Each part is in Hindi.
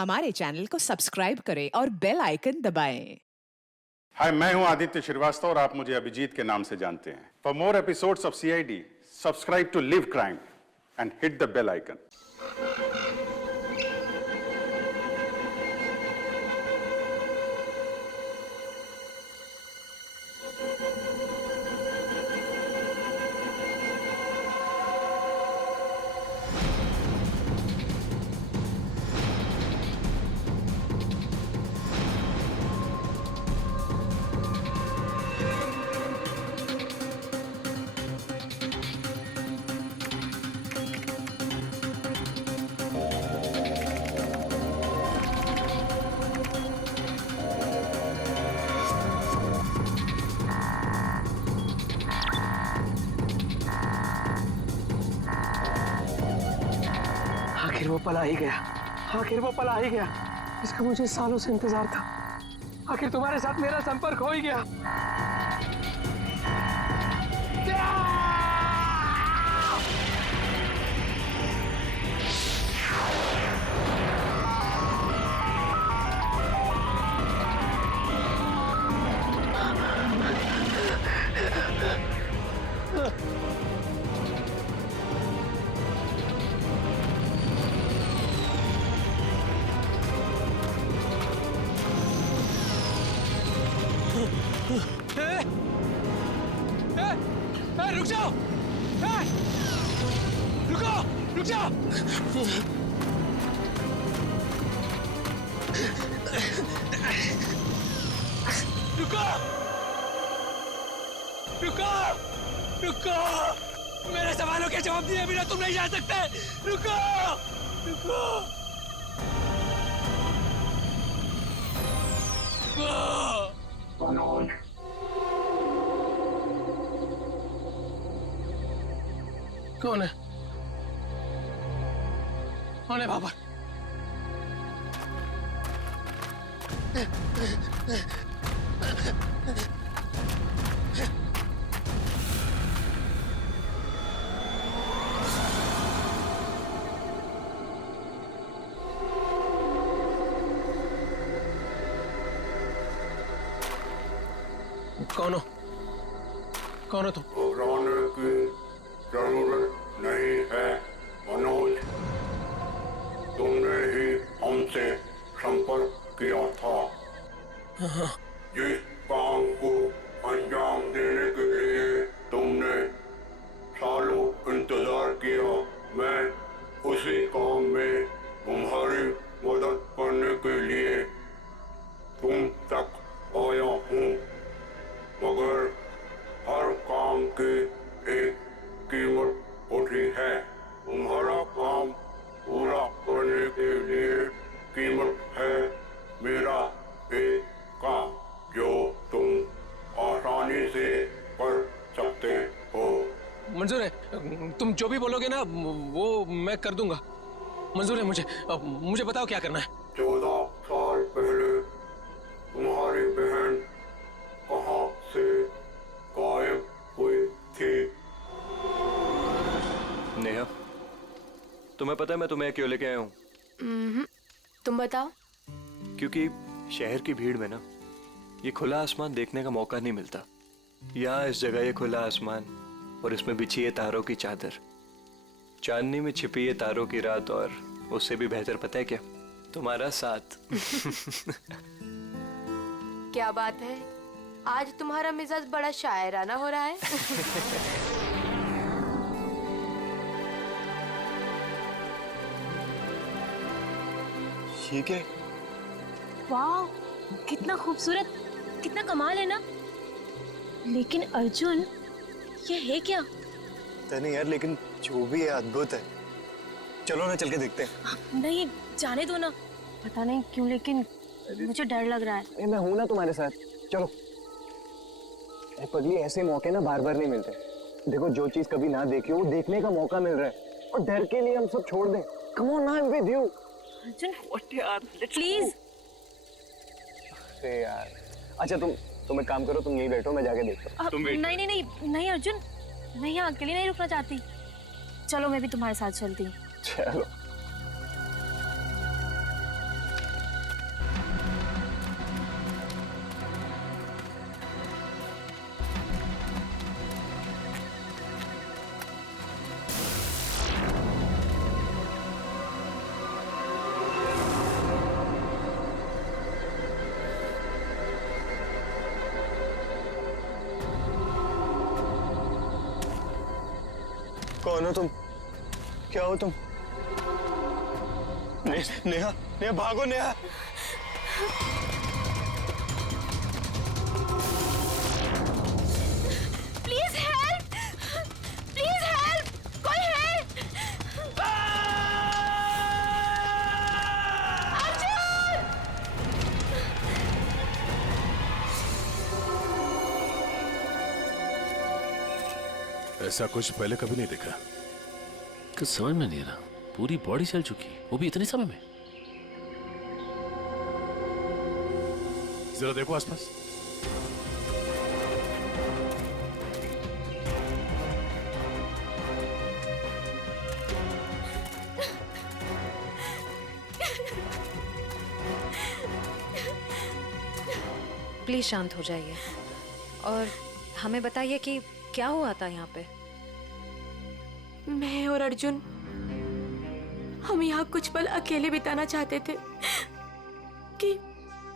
हमारे चैनल को सब्सक्राइब करें और बेल आइकन दबाएं। हाय, मैं हूं आदित्य श्रीवास्तव और आप मुझे अभिजीत के नाम से जानते हैं। For more episodes of CID, subscribe to Live Crime and hit the bell icon. आखिर वो पला ही गया, आखिर वो पला ही गया। इसका मुझे सालों से इंतजार था। आखिर तुम्हारे साथ मेरा संपर्क हो ही गया। रुक जाओ! रुको! रुक जाओ! रुको! रुको! रुको! मेरे सवालों के जवाब दिए बिना तुम नहीं जा सकते। रुको! रुको! कौन है? कौन है बाबर? कौन हो? कौन हो तुम? घबराने की जरूरत नहीं है मनोज। तुमने ही हमसे संपर्क किया था। जिस काम को अंजाम देने के लिए तुमने सालों इंतजार किया, मैं उसी काम में तुम्हारी मदद करने के लिए तुम तक आया हूँ। मगर हर काम की एक कीमत होती है। तुम्हारा काम पूरा करने के लिए कीमत है मेरा एक काम जो तुम आसानी से कर सकते हो। मंजूर है, तुम जो भी बोलोगे ना वो मैं कर दूंगा। मंजूर है मुझे। मुझे बताओ क्या करना है। 14 साल पहले तुम्हारी बहन कहाँ से गायब हुई थी? नेहा, तुम्हें पता है मैं तुम्हें क्यों लेके आया हूँ? तुम बताओ। क्योंकि शहर की भीड़ में ना ये खुला आसमान देखने का मौका नहीं मिलता। यहाँ इस जगह ये खुला आसमान और इसमें बिछी है तारों की चादर, चांदनी में छिपी है तारों की रात, और उससे भी बेहतर पता है क्या? तुम्हारा साथ। क्या बात है, आज तुम्हारा मिजाज बड़ा शायराना हो रहा है। ये क्या? वाह, कितना खूबसूरत, कितना कमाल है ना। लेकिन अर्जुन, ये है क्या? पता नहीं यार, लेकिन जो भी है अद्भुत है। चलो ना चल के देखते हैं। नहीं, जाने दो ना। पता नहीं क्यों लेकिन मुझे डर लग रहा है। मैं हूं ना तुम्हारे साथ, चलो। पगली, ऐसे मौके ना बार बार नहीं मिलते। देखो, जो चीज कभी ना देखी हो वो देखने का मौका मिल रहा है, और डर के लिए हम सब छोड़ दें? Come on, I am with you. Arjun, please. अरे यार, अच्छा तुम एक काम करो, तुम यहीं बैठो, मैं जाके देखता हूँ। नहीं नहीं नहीं नहीं अर्जुन, मैं यहाँ अकेली नहीं रुकना चाहती। चलो मैं भी तुम्हारे साथ चलती हूँ। चलो। कौन हो तुम? क्या हो तुम? नेहा, नेहा भागो Neha. Please help, please help, कोई हेल्प। ऐसा कुछ पहले कभी नहीं देखा। कुछ समझ में नहीं आ रहा, पूरी बॉडी चल चुकी, वो भी इतने समय में। जरा देखो आसपास। प्लीज शांत हो जाइए और हमें बताइए कि क्या हुआ था यहाँ पे। मैं और अर्जुन हम यहाँ कुछ पल अकेले बिताना चाहते थे कि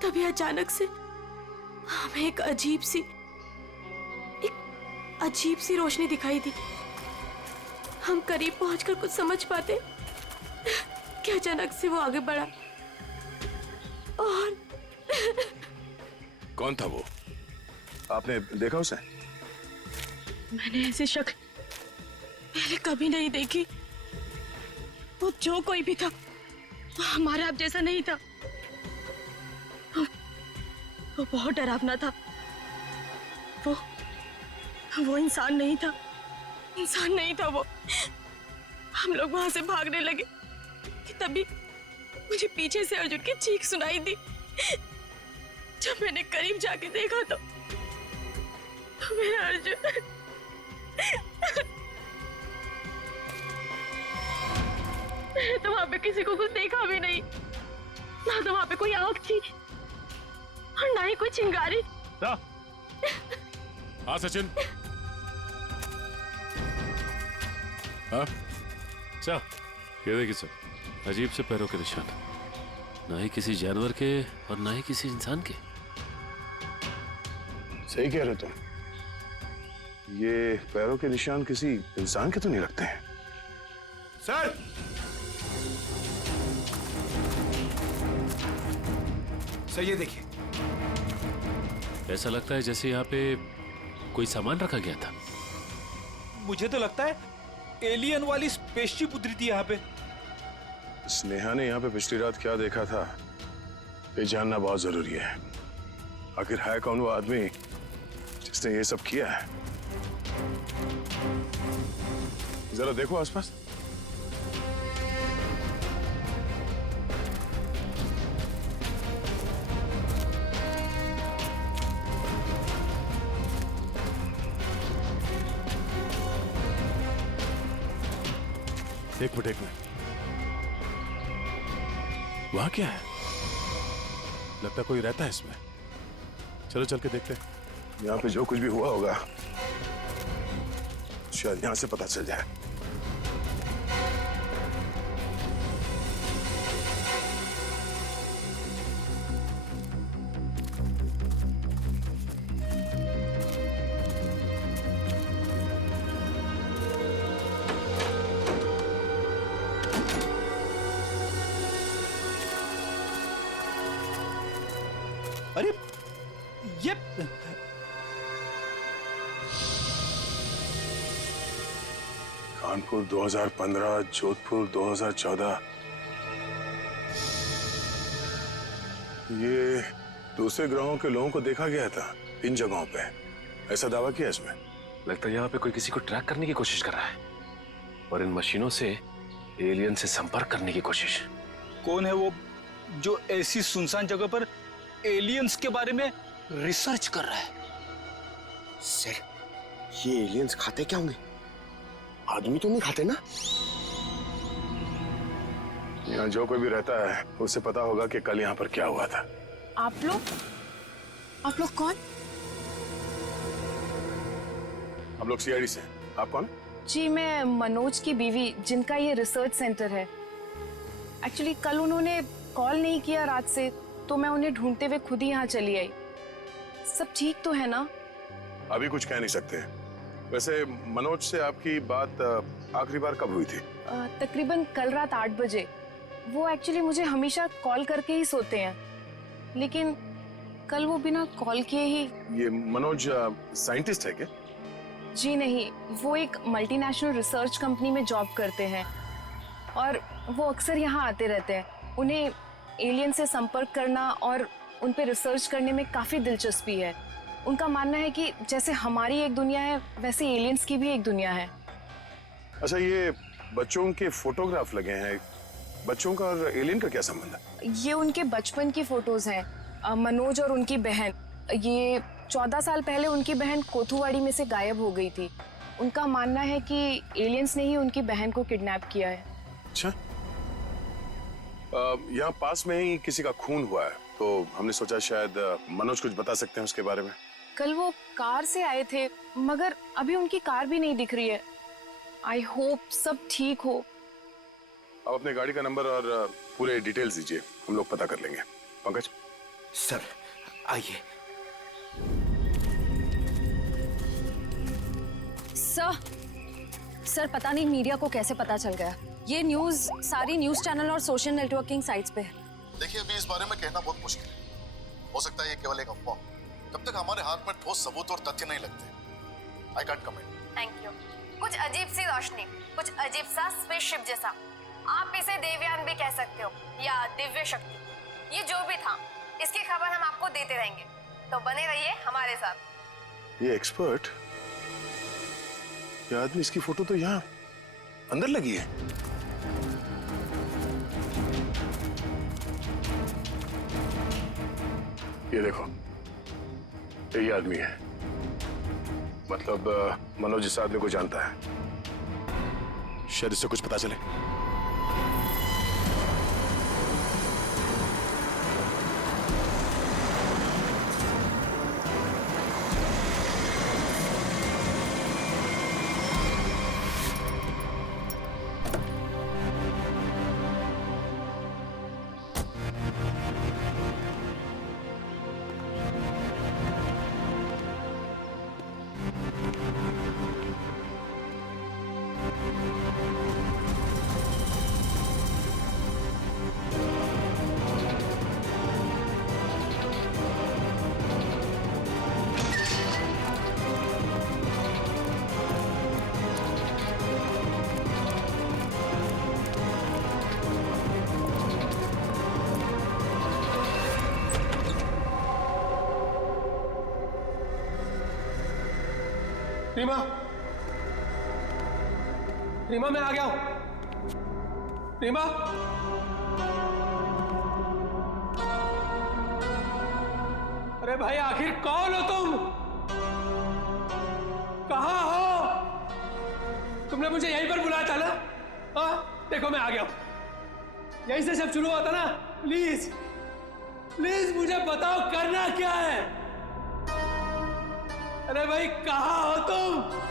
तभी अचानक से हमें एक अजीब सी रोशनी दिखाई दी। हम करीब पहुंचकर कुछ समझ पाते कि अचानक से वो आगे बढ़ा और कौन था वो? आपने देखा उसे? मैंने ऐसी शक्ल पहले कभी नहीं देखी। वो जो कोई भी था वो हमारा आप जैसा नहीं था। वो बहुत डरावना था। वो इंसान नहीं था, इंसान नहीं था वो। हम लोग वहां से भागने लगे कि तभी मुझे पीछे से अर्जुन की चीख सुनाई दी। जब मैंने करीब जाके देखा तो मेरा अर्जुन मैंने तो वहां पे किसी को कुछ देखा भी नहीं, ना तो वहां पे कोई आग थी और ना ही कोई चिंगारी। हाँ सचिन। हाँ सर, ये देखिए सर, अजीब से पैरों के निशान, ना ही किसी जानवर के और ना ही किसी इंसान के। सही कह रहे तुम। ये पैरों के निशान किसी इंसान के तो नहीं लगते हैं। सर, सर ये देखिए। ऐसा लगता है जैसे यहाँ पे कोई सामान रखा गया था। मुझे तो लगता है एलियन वाली स्पेसशिप उतरी थी यहाँ पे। स्नेहा ने यहाँ पे पिछली रात क्या देखा था, ये जानना बहुत जरूरी है। आखिर है कौन वो आदमी जिसने ये सब किया है? जरा देखो आसपास। एक मिनट वहां क्या है? लगता कोई रहता है इसमें। चलो चल के देखते हैं। यहाँ पे जो कुछ भी हुआ होगा शायद यहाँ से पता चल जाए। अरे ये कानपुर 2015, जोधपुर 2014। ये दूसरे ग्रहों के लोगों को देखा गया था इन जगहों पे, ऐसा दावा किया इसमें। लगता है यहाँ पे कोई किसी को ट्रैक करने की कोशिश कर रहा है और इन मशीनों से एलियन से संपर्क करने की कोशिश। कौन है वो जो ऐसी सुनसान जगह पर एलियंस के बारे में रिसर्च कर रहा है? सर, ये एलियंस खाते क्या होंगे? आदमी तो नहीं खाते ना? यहाँ जो कोई भी रहता है उसे पता होगा कि कल यहाँ पर क्या हुआ था। आप लोग कौन? हम लोग सीआईडी से। आप कौन? जी, मैं मनोज की बीवी, जिनका ये रिसर्च सेंटर है। एक्चुअली कल उन्होंने कॉल नहीं किया रात से, तो मैं उन्हें ढूंढते हुए खुद ही यहाँ चली आई। सब ठीक तो है ना? अभी कुछ कह नहीं सकते। वैसे मनोज से आपकी बात आखिरी बार कब हुई थी? तकरीबन कल रात 8 बजे। वो एक्चुअली मुझे हमेशा कॉल करके ही सोते हैं, लेकिन कल वो बिना कॉल किए ही। ये मनोज साइंटिस्ट है क्या? जी नहीं, वो एक मल्टीनेशनल रिसर्च कंपनी में जॉब करते हैं और वो अक्सर यहाँ आते रहते हैं। उन्हें एलियन से संपर्क करना और उन पे रिसर्च करने में काफ़ी दिलचस्पी है। उनका मानना है कि जैसे हमारी एक दुनिया है, वैसे एलियंस की भी एक दुनिया है। अच्छा, ये बच्चों के फोटोग्राफ लगे हैं, बच्चों का और एलियन का क्या संबंध है? ये उनके बचपन की फोटोज हैं, मनोज और उनकी बहन। ये 14 साल पहले उनकी बहन कोथुवाड़ी में से गायब हो गई थी। उनका मानना है कि एलियंस ने ही उनकी बहन को किडनैप किया है। अच्छा, यहाँ पास में ही किसी का खून हुआ है, तो हमने सोचा शायद मनोज कुछ बता सकते हैं उसके बारे में। कल वो कार से आए थे, मगर अभी उनकी कार भी नहीं दिख रही है। आई होप सब ठीक हो। आप अपने गाड़ी का नंबर और पूरे डिटेल्स दीजिए, हम लोग पता कर लेंगे। पंकज सर आइए। सर पता नहीं मीडिया को कैसे पता चल गया। ये न्यूज़ सारी न्यूज़ चैनल और सोशल नेटवर्किंग साइट्स पे है। देखिए, अभी इस बारे में कहना बहुत मुश्किल है। हो सकता है ये केवल एक अफवाह। जब तक हमारे हाथ में ठोस सबूत और तथ्य नहीं लगते, I can't comment. Thank you. कुछ अजीब सी रोशनी, कुछ अजीब सा स्पेसशिप जैसा, आप इसे देवयान भी कह सकते हो या दिव्य शक्ति। ये जो भी था, इसकी खबर हम आपको देते रहेंगे, तो बने रहिए हमारे साथ। ये एक्सपर्ट, ये आदमी, इसकी फोटो तो यहाँ अंदर लगी है। ये देखो, यही आदमी है। मतलब मनोज इस आदमी को जानता है, शायद इससे कुछ पता चले। रीमा, रीमा मैं आ गया हूं। रीमा, अरे भाई आखिर कौन हो तुम? कहां हो? तुमने मुझे यहीं पर बुलाया था ना? हाँ, देखो मैं आ गया हूं। यहीं से सब शुरू हुआ था ना? प्लीज प्लीज मुझे बताओ करना क्या है? अरे भाई कहां हो तुम?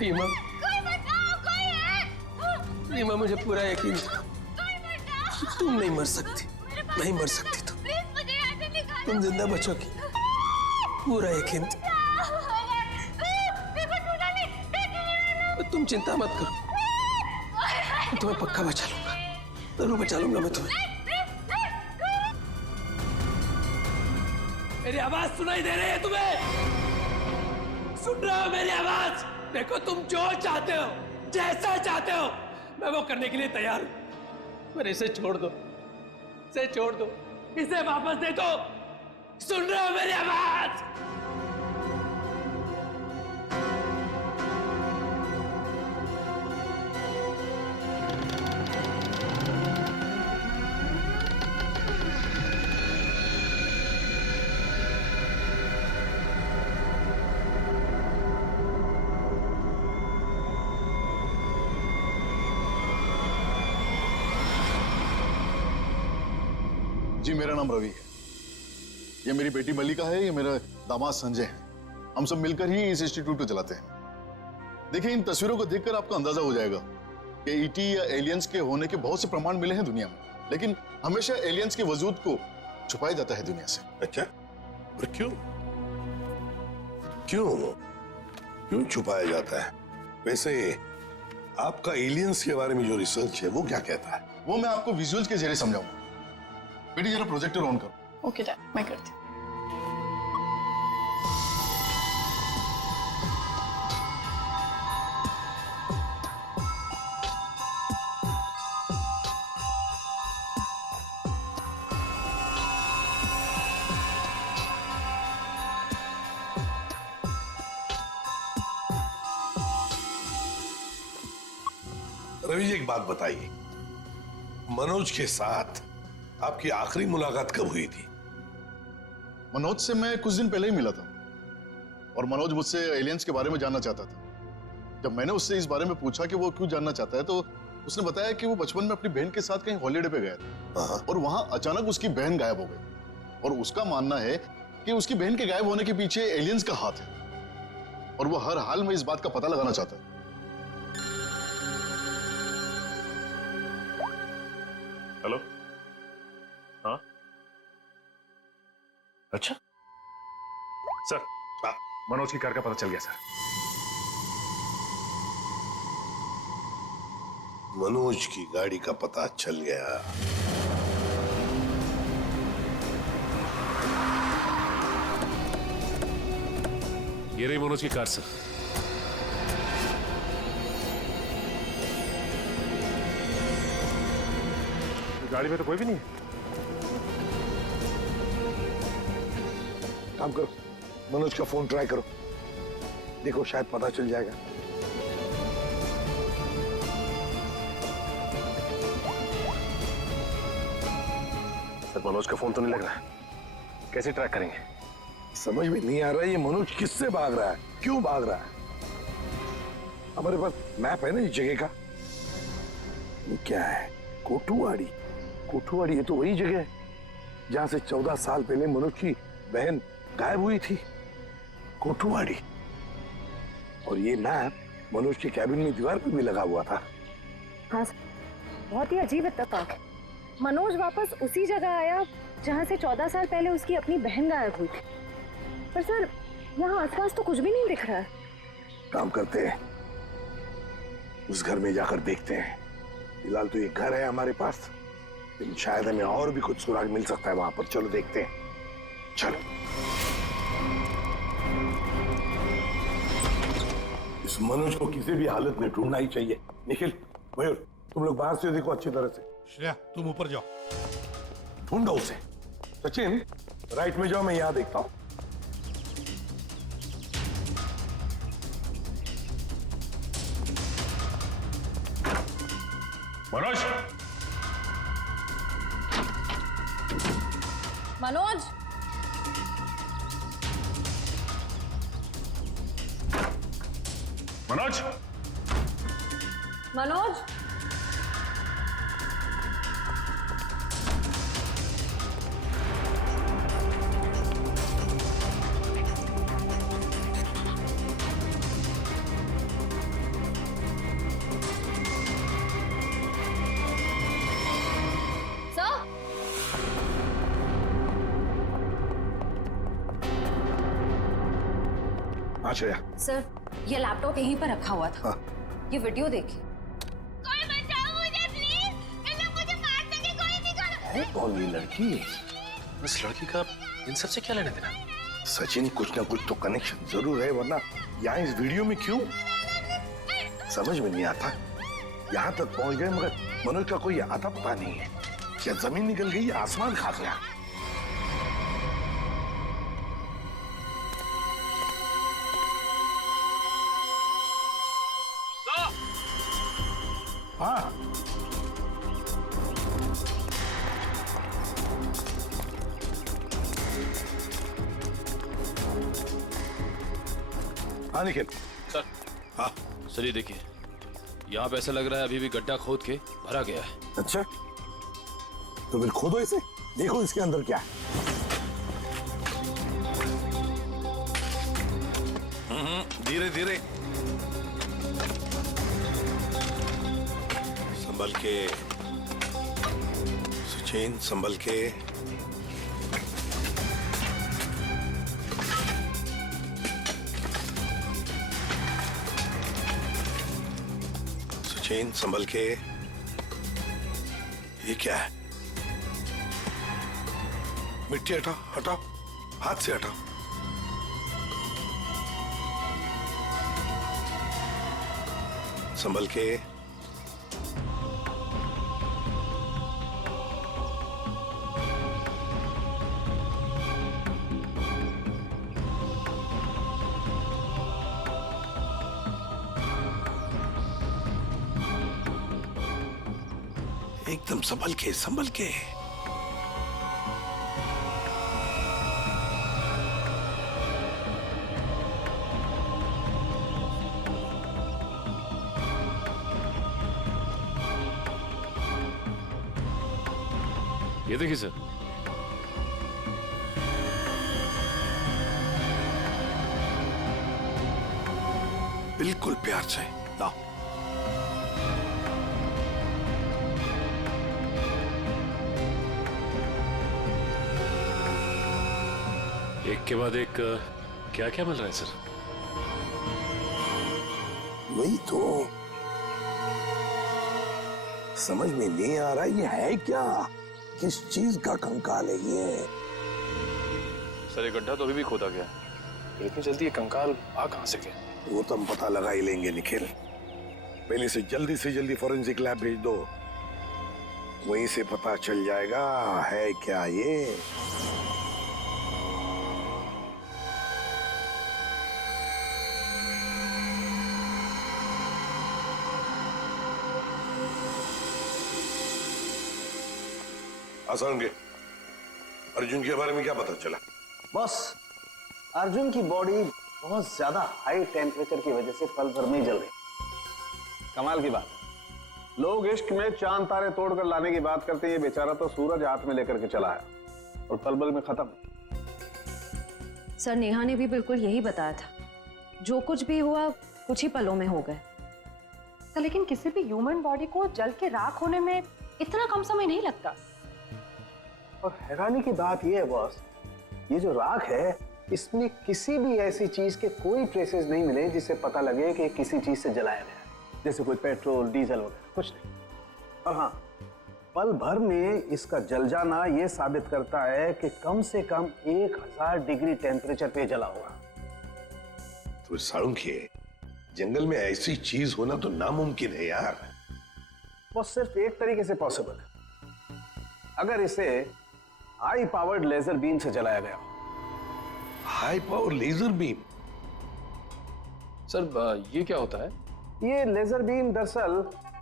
रीमा, रीमा मुझे पूरा यकीन था तुम नहीं मर सकती, नहीं मर सकती तुम जिंदा बचोगी, पूरा यकीन था। तुम चिंता मत करो, मैं तुम्हें पक्का बचा लूंगा, जरूर बचा लूंगा मैं तुम्हें। मेरी आवाज सुनाई दे रही है तुम्हें? सुन रहे हो मेरी आवाज? देखो, तुम जो चाहते हो, जैसा चाहते हो, मैं वो करने के लिए तैयार हूं। पर इसे छोड़ दो, इसे छोड़ दो, इसे वापस दे दो। सुन रहे हो मेरी आवाज? जी मेरा नाम रवि है। ये मेरी बेटी मल्लिका है, ये मेरा दामाद संजय है। हम सब मिलकर ही इस इंस्टीट्यूट को चलाते हैं। देखिए, इन तस्वीरों को देखकर आपको अंदाजा हो जाएगा कि ईटी या एलियंस के होने के बहुत से प्रमाण मिले हैं दुनिया में, लेकिन हमेशा एलियंस के वजूद को छुपाया जाता है दुनिया से। अच्छा, और क्यों क्यों क्यों छुपाया जाता है? वैसे आपका एलियंस के बारे में जो रिसर्च है वो क्या कहता है? वो मैं आपको विजुअल्स के जरिए समझाऊंगा। बेटी जरा प्रोजेक्टर ऑन करो। ओके डैड, मैं करती हूँ। रवि जी, एक बात बताइए, मनोज के साथ आपकी आखिरी मुलाकात कब हुई थी? मनोज से मैं कुछ दिन पहले ही मिला था और मनोज मुझसे एलियंस के बारे में जानना चाहता था। जब मैंने उससे इस बारे में पूछा कि वो क्यों जानना चाहता है, तो उसने बताया कि वो बचपन में अपनी बहन के साथ कहीं हॉलीडे पे गया था और वहां अचानक उसकी बहन गायब हो गई और उसका मानना है कि उसकी बहन के गायब होने के पीछे एलियंस का हाथ है और वो हर हाल में इस बात का पता लगाना चाहता है। हेलो, हाँ, अच्छा सर, मनोज की कार का पता चल गया सर। मनोज की गाड़ी का पता चल गया। ये रही मनोज की कार सर। गाड़ी में तो कोई भी नहीं है। काम करो, मनोज का फोन ट्राई करो, देखो शायद पता चल जाएगा। सर, मनोज का फोन तो नहीं लग रहा है। कैसे ट्रैक करेंगे? समझ में नहीं आ रहा है ये मनोज किससे भाग रहा है, क्यों भाग रहा है। हमारे पास मैप है ना इस जगह का। ये क्या है? कोठुवाड़ी। कोठुवाड़ी, ये तो वही जगह है जहां से 14 साल पहले मनोज की बहन गायब हुई थी। कोठुवाड़ी। और ये मैप मनोज के कैबिन में दीवार पर भी लगा हुआ था। हाँ, बहुत ही अजीब इत्तेफाक। मनोज वापस उसी जगह आया जहां से 14 साल पहले उसकी अपनी बहन गायब हुई थी। पर सर, यहाँ आसपास तो कुछ भी नहीं दिख रहा है। काम करते हैं, उस घर में जाकर देखते हैं। फिलहाल तो ये घर है हमारे पास, लेकिन शायद हमें और भी कुछ सुराग मिल सकता है वहां पर। चलो देखते हैं, चलो। इस मनोज को किसी भी हालत में ढूंढना ही चाहिए। निखिल, मयूर, तुम लोग बाहर से देखो अच्छी तरह से। श्रेया, तुम ऊपर जाओ, ढूंढो उसे। सचिन, राइट में जाओ, मैं यहां देखता हूं। मनोज, मनोज, मनोज, मनोज, श्रेया, सर, ये लैपटॉप यहीं पर रखा हुआ था। ये वीडियो देखिए। कोई बचाओ मुझे प्लीज, इन लोग मुझे मार देंगे, कोई निकालो। कौन ये लड़की? इस लड़की का इन सब से क्या लेना देना? सचिन, कुछ ना कुछ तो कनेक्शन जरूर है, वरना यहाँ इस वीडियो में क्यों? समझ में नहीं आता। यहाँ तक पहुंच गए मगर मनोज का कोई आता पता नहीं है। क्या जमीन निकल गई या आसमान खा गया? हाँ, हाँ निखिल। सर, हाँ सर, ये देखिए, यहाँ पे ऐसा लग रहा है अभी भी गड्ढा खोद के भरा गया है। अच्छा, तो फिर खोदो इसे, देखो इसके अंदर क्या है। धीरे धीरे, संभल के सचिन, संभल के। सचिन, संभल के। ये क्या है? मिट्टी हटाओ, हटाओ, हाथ से हटाओ। संभल के। एकदम संभल के, संभल के। ये देखिए सर। बिल्कुल प्यार से लाओ। एक के बाद एक क्या क्या मिल रहा है सर? वही तो समझ में नहीं आ रहा, ये है क्या? किस चीज का कंकाल है ये? सर ये गड्ढा तो अभी भी खोदा गया, फिर इतनी जल्दी ये कंकाल आ कहां से गया? वो तो हम पता लगा ही लेंगे निखिल। पहले से जल्दी फॉरेंसिक लैब भेज दो, वहीं से पता चल जाएगा है क्या ये। आसान के अर्जुन के बारे में क्या पता चला? बॉस, अर्जुन की बॉडी बहुत ज्यादा हाई टेम्परेचर की वजह से पल भर में जल गई। कमाल की बात, लोग इश्क में चांद तारे तोड़कर लाने की बात करते हैं, ये बेचारा तो सूरज हाथ में लेकर के चला आया और पल भर में खत्म। सर नेहा ने भी बिल्कुल यही बताया था, जो कुछ भी हुआ कुछ ही पलों में हो गए। तो लेकिन किसी भी ह्यूमन बॉडी को जल के राख होने में इतना कम समय नहीं लगता। और हैरानी की बात यह है बॉस, ये जो राख है इसमें किसी भी ऐसी चीज के कोई ट्रेसेस नहीं मिले जिससे पता लगे कि किसी चीज से जलाया गया है, जैसे कोई पेट्रोल डीजल वगैरह कुछ नहीं। और हाँ, पल भर में इसका जल जाना यह साबित करता है कि कम से कम 1000 डिग्री टेम्परेचर पे जला होगा। तो साळुंखे, जंगल में ऐसी चीज होना तो नामुमकिन है यार। बस सिर्फ एक तरीके से पॉसिबल है, अगर इसे हाई पावर्ड लेजर बीम से जलाया गया। High power laser beam? Sir ये क्या होता है? ये लेजर बीम दरअसल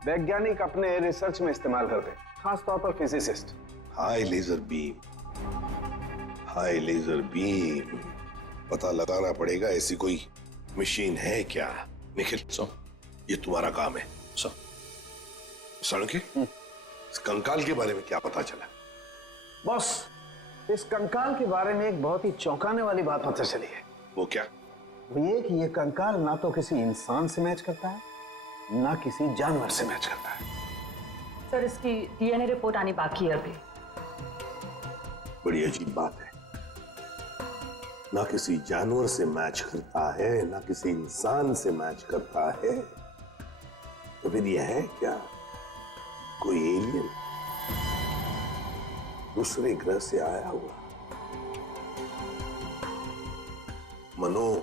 वैज्ञानिक अपने रिसर्च में इस्तेमाल करते हैं, खासतौर पर physicist. High laser beam, high laser beam, पता लगाना पड़ेगा ऐसी कोई मशीन है क्या। निखिल, ये तुम्हारा काम है। साळुंखे, इस कंकाल के बारे में क्या पता चला? बॉस, इस कंकाल के बारे में एक बहुत ही चौंकाने वाली बात पता चली है। वो क्या? वो ये कि ये कंकाल ना तो किसी इंसान से मैच करता है, ना किसी जानवर से मैच करता है। सर इसकी डीएनए रिपोर्ट आनी बाकी है अभी। बड़ी अजीब बात है, ना किसी जानवर से मैच करता है, ना किसी इंसान से मैच करता है। तो फिर यह है क्या? कोई एलियन दूसरे ग्रह से आया हुआ? मनोज,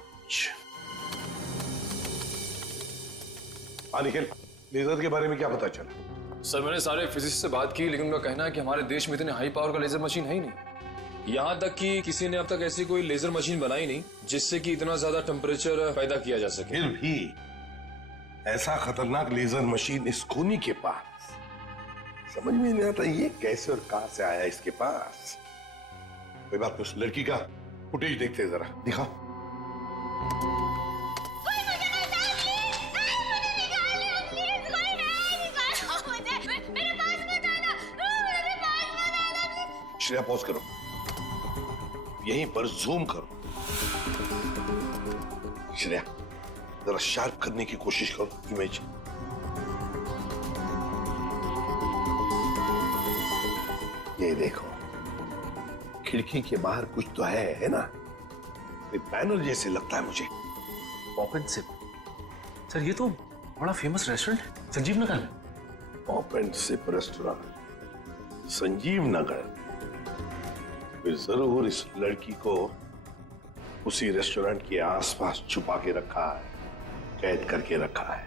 निखिल, लेजर के बारे में क्या पता चला? सर मैंने सारे फिजिसिस्ट से बात की, लेकिन उनका कहना है कि हमारे देश में इतने हाई पावर का लेजर मशीन है ही नहीं। यहाँ तक कि किसी ने अब तक ऐसी कोई लेजर मशीन बनाई नहीं जिससे कि इतना ज्यादा टेम्परेचर पैदा किया जा सके। फिर भी ऐसा खतरनाक लेजर मशीन इस खूनी के पास, समझ में नहीं आता ये कैसे और कहां से आया इसके पास। कोई बात नहीं, उस लड़की का फुटेज देखते हैं जरा, दिखाओ। श्रेया पॉज करो, यहीं पर जूम करो। श्रेया जरा शार्प करने की कोशिश करो इमेज। ये देखो, खिड़की के बाहर कुछ तो है ना? बैनर जैसे लगता है मुझे। Pop and SIP. सर ये तो बड़ा फेमस रेस्टोरेंट है संजीव नगर में। Pop and sip restaurant Sanjeev Nagar. फिर जरूर इस लड़की को उसी रेस्टोरेंट के आसपास छुपा के रखा है, कैद करके रखा है।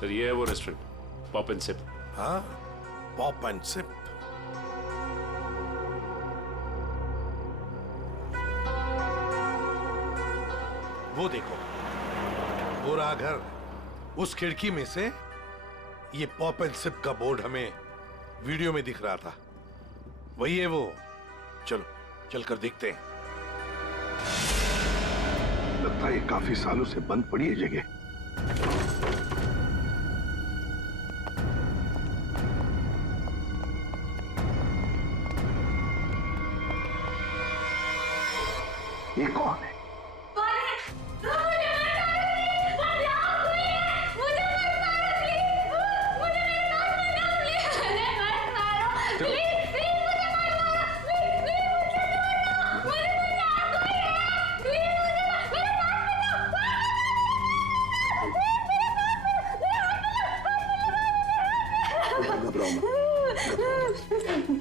सर ये है वो रेस्टोरेंट, पॉप एंड सिप। हाँ, पॉप एंड सिप। वो देखो, वो रहा घर। उस खिड़की में से ये पॉप एंड सिप का बोर्ड हमें वीडियो में दिख रहा था। वही है वो। चलो चलकर देखते हैं। लगता है काफी सालों से बंद पड़ी है जगह। ये कौन है?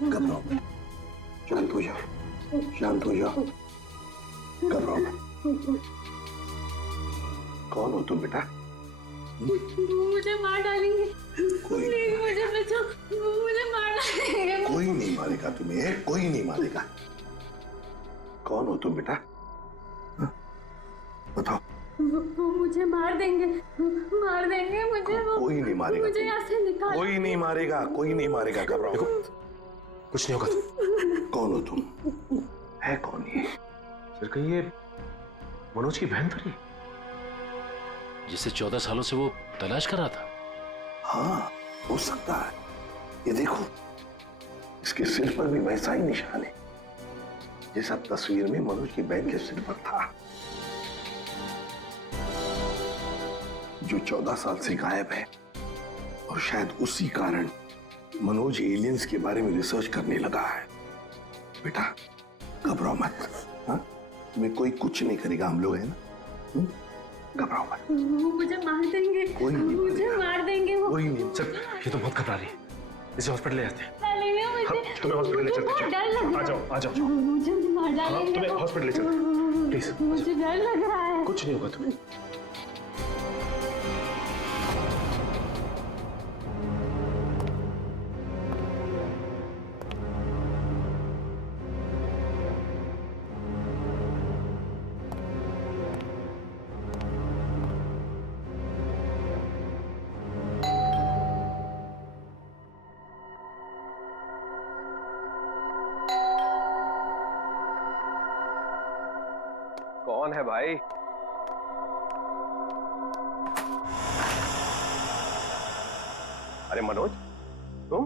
घबराओ मत, शांत हो जाओ, शांत हो जाओ, घबराओ मत। कौन हो तुम बेटा? मुझे मार डालेंगे। प्लीज मुझे बचाओ, मुझे मार डालेंगे। कोई नहीं मारेगा तुम्हें, कोई नहीं मारेगा। कौन हो तुम बेटा? बताओ। वो मुझे मार देंगे मुझे। कोई नहीं मारेगा, मुझे यहाँ से निकाल। कोई नहीं मारेगा, कोई नहीं मारेगा। घबराओ, कुछ नहीं होगा। कौन हो तुम? है कौन ये? सर कहीं ये मनोज की बहन तो नहीं, जिसे 14 सालों से वो तलाश कर रहा था? हाँ, हो सकता है। ये देखो, इसके सिर पर भी वैसा ही निशान है जैसा तस्वीर में मनोज की बहन के सिर पर था, जो 14 साल से गायब है। और शायद उसी कारण मनोज एलियंस के बारे में रिसर्च करने लगा है। बेटा घबराओ मत, हाँ? तुम्हें कोई कुछ नहीं करेगा, हम लोग हैं ना। घबराओ मत। वो मुझे मार देंगे। कोई नहीं मुझे मार देंगे वो। कोई नहीं। सर ये तो बहुत घबरा रही है, इसे हॉस्पिटल ले जाते हैं। तुम्हें हॉस्पिटल ले चलते हैं। डर लग रहा है। आ जाओ। मुझे मार डालेंगे। तुम्हें हॉस्पिटल ले चलते हैं, प्लीज। मुझे डर लग रहा है। कुछ नहीं होगा तुम्हें। कौन है भाई? अरे मनोज, तुम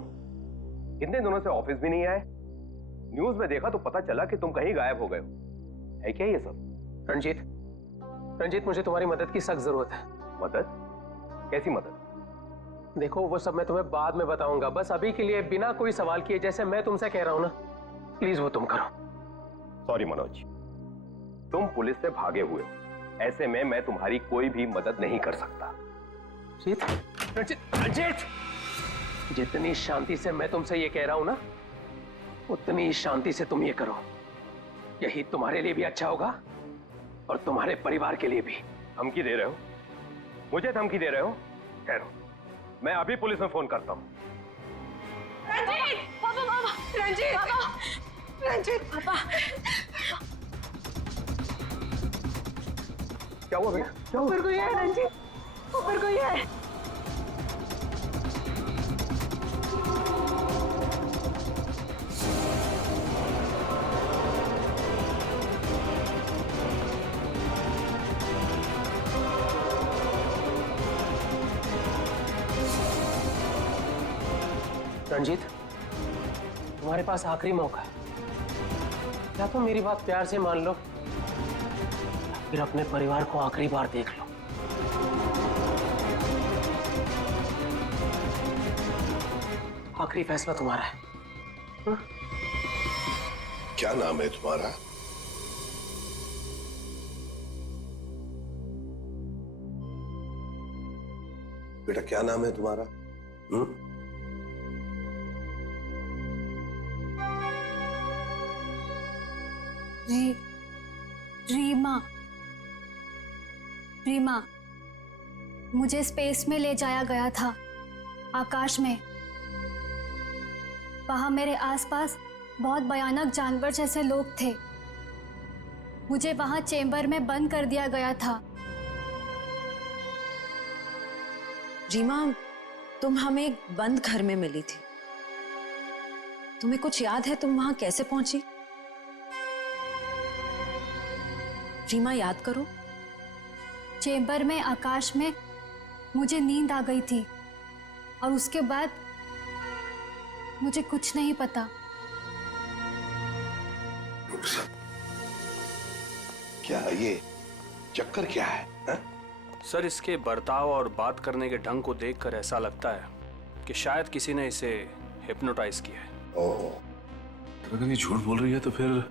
कितने दिनों से ऑफिस भी नहीं आए? न्यूज में देखा तो पता चला कि तुम कहीं गायब हो गए हो। है क्या ये सब? रंजीत मुझे तुम्हारी मदद की सख्त जरूरत है। मदद? कैसी मदद? देखो वो सब मैं तुम्हें बाद में बताऊंगा, बस अभी के लिए बिना कोई सवाल किए जैसे मैं तुमसे कह रहा हूं ना, प्लीज वो तुम करो। सॉरी मनोज, तुम पुलिस से भागे हुए हो, ऐसे में मैं तुम्हारी कोई भी मदद नहीं कर सकता। रंजीत, जितनी शांति से मैं तुमसे ये कह रहा हूं ना, उतनी शांति से तुम ये करो। यही तुम्हारे लिए भी अच्छा होगा और तुम्हारे परिवार के लिए भी। धमकी दे रहे हो? मुझे धमकी दे रहे हो? ठहरो, मैं अभी पुलिस में फोन करता हूं। रंजीत! पापा, पापा! रंजीत! पापा! रंजीत! पापा! क्या हुआ बेटा? क्या हुआ? ऊपर कोई है रंजीत, ऊपर कोई है। रणजीत, तुम्हारे पास आखिरी मौका है। या तो मेरी बात प्यार से मान लो, या फिर अपने परिवार को आखिरी बार देख लो। आखिरी फैसला तुम्हारा है। हा? क्या नाम है तुम्हारा? बेटा क्या नाम है तुम्हारा? रीमा। रीमा, मुझे स्पेस में ले जाया गया था, आकाश में। वहां मेरे आसपास बहुत भयानक जानवर जैसे लोग थे। मुझे वहां चेंबर में बंद कर दिया गया था। रीमा, तुम हमें एक बंद घर में मिली थी। तुम्हें कुछ याद है तुम वहां कैसे पहुंची? रीमा, याद करो। चेंबर में आकाश में मुझे नींद आ गई थी और उसके बाद मुझे कुछ नहीं पता। क्या ये चक्कर क्या है? सर, इसके बर्ताव और बात करने के ढंग को देखकर ऐसा लगता है कि शायद किसी ने इसे हिप्नोटाइज किया है। ओह। अगर ये झूठ बोल रही है तो फिर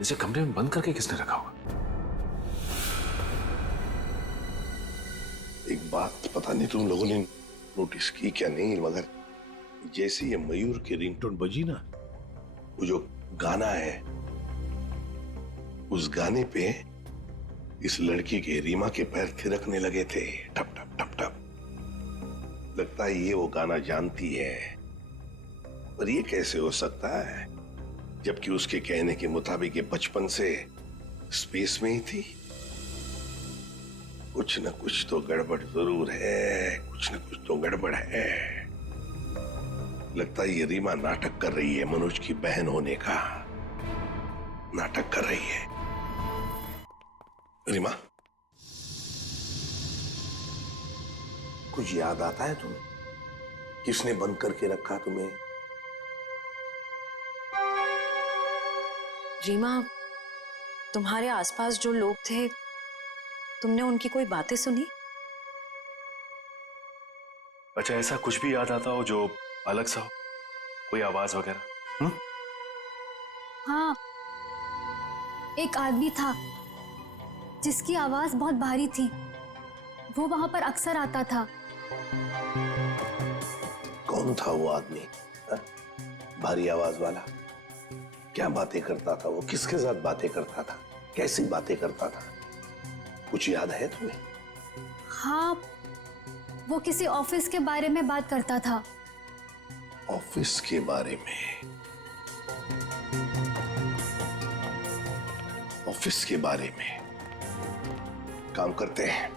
इसे कमरे में बंद करके किसने रखा होगा? एक बात पता नहीं तुम लोगों ने नोटिस की क्या नहीं, मगर जैसे ये मयूर की रिंगटोन बजी ना, वो जो गाना है, उस गाने पे इस लड़की के रीमा के पैर थिरकने लगे थे, टप टप टप टप। लगता है ये वो गाना जानती है, पर ये कैसे हो सकता है जबकि उसके कहने के मुताबिक ये बचपन से स्पेस में ही थी। कुछ न कुछ तो गड़बड़ जरूर है, कुछ न कुछ तो गड़बड़ है। लगता है ये रीमा नाटक कर रही है, मनोज की बहन होने का नाटक कर रही है। रीमा, कुछ याद आता है तुम्हें? किसने बंद करके रखा तुम्हें? रीमा, तुम्हारे आसपास जो लोग थे, तुमने उनकी कोई बातें सुनी? अच्छा, ऐसा कुछ भी याद आता हो जो अलग सा हो, कोई आवाज वगैरह? हाँ, एक आदमी था जिसकी आवाज बहुत भारी थी। वो वहां पर अक्सर आता था। कौन था वो आदमी? भारी आवाज वाला? क्या बातें करता था वो? किसके साथ बातें करता था? कैसी बातें करता था? कुछ याद है तुम्हें? हाँ, वो किसी ऑफिस के बारे में बात करता था। ऑफिस के बारे में? ऑफिस के बारे में? काम करते हैं,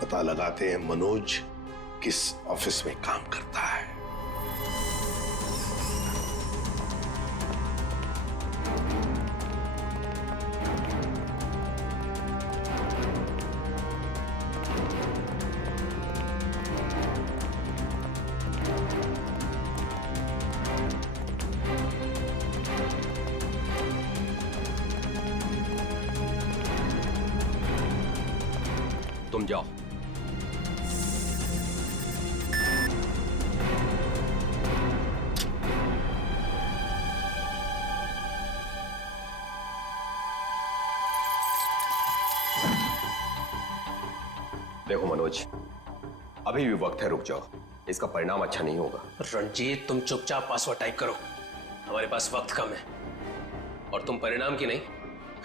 पता लगाते हैं मनोज किस ऑफिस में काम करता है। तुम जाओ। देखो मनोज, अभी भी वक्त है, रुक जाओ। इसका परिणाम अच्छा नहीं होगा। रणजीत, तुम चुपचाप पासवर्ड टाइप करो। हमारे पास वक्त कम है और तुम परिणाम की नहीं,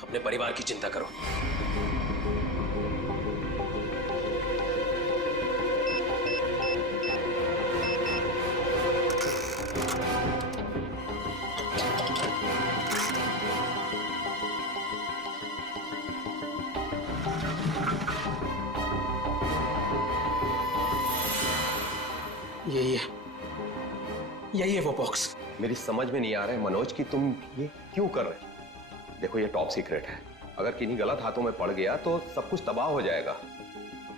अपने परिवार की चिंता करो। यही है वो बॉक्स। मेरी समझ में नहीं आ रहा है मनोज कि तुम ये क्यों कर रहे हो। देखो ये टॉप सीक्रेट है, अगर किन्हीं गलत हाथों में पड़ गया तो सब कुछ तबाह हो जाएगा।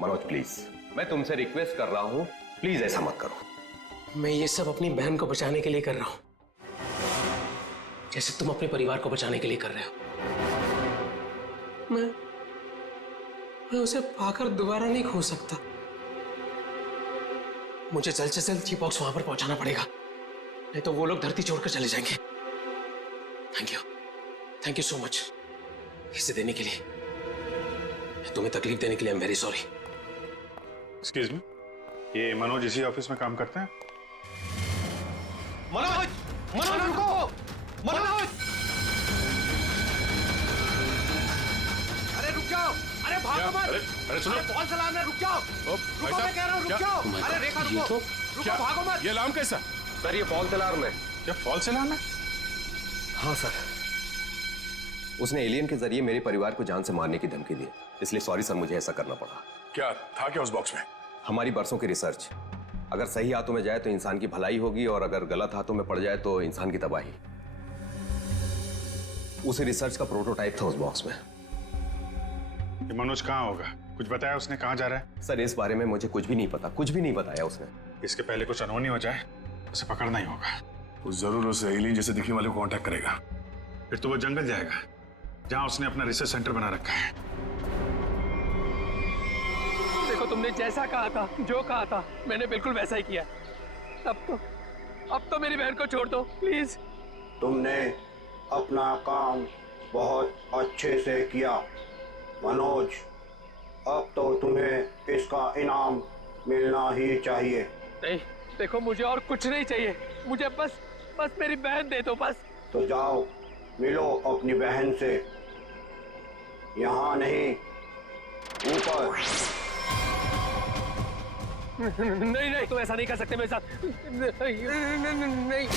मनोज प्लीज, मैं तुमसे रिक्वेस्ट कर रहा हूं, प्लीज ऐसा मत करो। मैं ये सब अपनी बहन को बचाने के लिए कर रहा हूं, जैसे तुम अपने परिवार को बचाने के लिए कर रहे हो। मैं उसे पाकर दोबारा नहीं खो सकता। मुझे जल्द से जल्द जी-बॉक्स वहां पर पहुंचाना पड़ेगा, नहीं तो वो लोग धरती छोड़कर चले जाएंगे। थैंक यू सो मच इसे देने के लिए, तुम्हें तकलीफ देने के लिए। I am very sorry. Excuse me, ये मनोज इसी ऑफिस में काम करते हैं? मनोज, मनोज रुको, मनोज! अरे रुक जाओ, अरे भागो मत। अरे सुनो, फॉल्स अलार्म है, रुक जाओ। रुको, मैं कह रहा हूँ रुक जाओ। अरे रेखा रुको, रुको, भागो मत। ये अलार्म कैसा? सर ये फॉल्स अलार्म है। क्या फॉल्स अलार्म है? हाँ सर, उसने एलियन के जरिए मेरे परिवार को जान से मारने की धमकी दी, इसलिए सॉरी सर, मुझे ऐसा करना पड़ा। क्या था क्या उस बॉक्स में? हमारी बरसों की रिसर्च, अगर सही हाथों में जाए तो इंसान की भलाई होगी, और अगर गलत हाथों में पड़ जाए तो इंसान की तबाही। उसी रिसर्च का प्रोटोटाइप था उस बॉक्स में। ये मनोज कहाँ होगा? कुछ बताया उसने? कहाँ जा रहा है? सर इस बारे में मुझे कुछ भी नहीं पता, कुछ भी नहीं बताया उसने। इसके पहले कुछ अनहोनी हो जाए, उसे पकड़ना ही होगा। वो जरूर उस एलियन जैसे दिखने वाले को कांटेक्ट करेगा। फिर तो वो जंगल जाएगा जहां उसने अपना रिसर्च सेंटर बना रखा है। देखो, तुमने जैसा कहा था, जो कहा था, मैंने बिल्कुल वैसा ही किया। अब तो मेरी बहन को छोड़ दो प्लीज। तुमने अपना काम बहुत अच्छे से किया मनोज, अब तो तुम्हें इसका इनाम मिलना ही चाहिए। नहीं, देखो मुझे और कुछ नहीं चाहिए, मुझे बस मेरी बहन दे दो बस। तो जाओ मिलो अपनी बहन से, यहाँ नहीं, ऊपर। नहीं, तुम ऐसा नहीं कर सकते मेरे साथ। नहीं।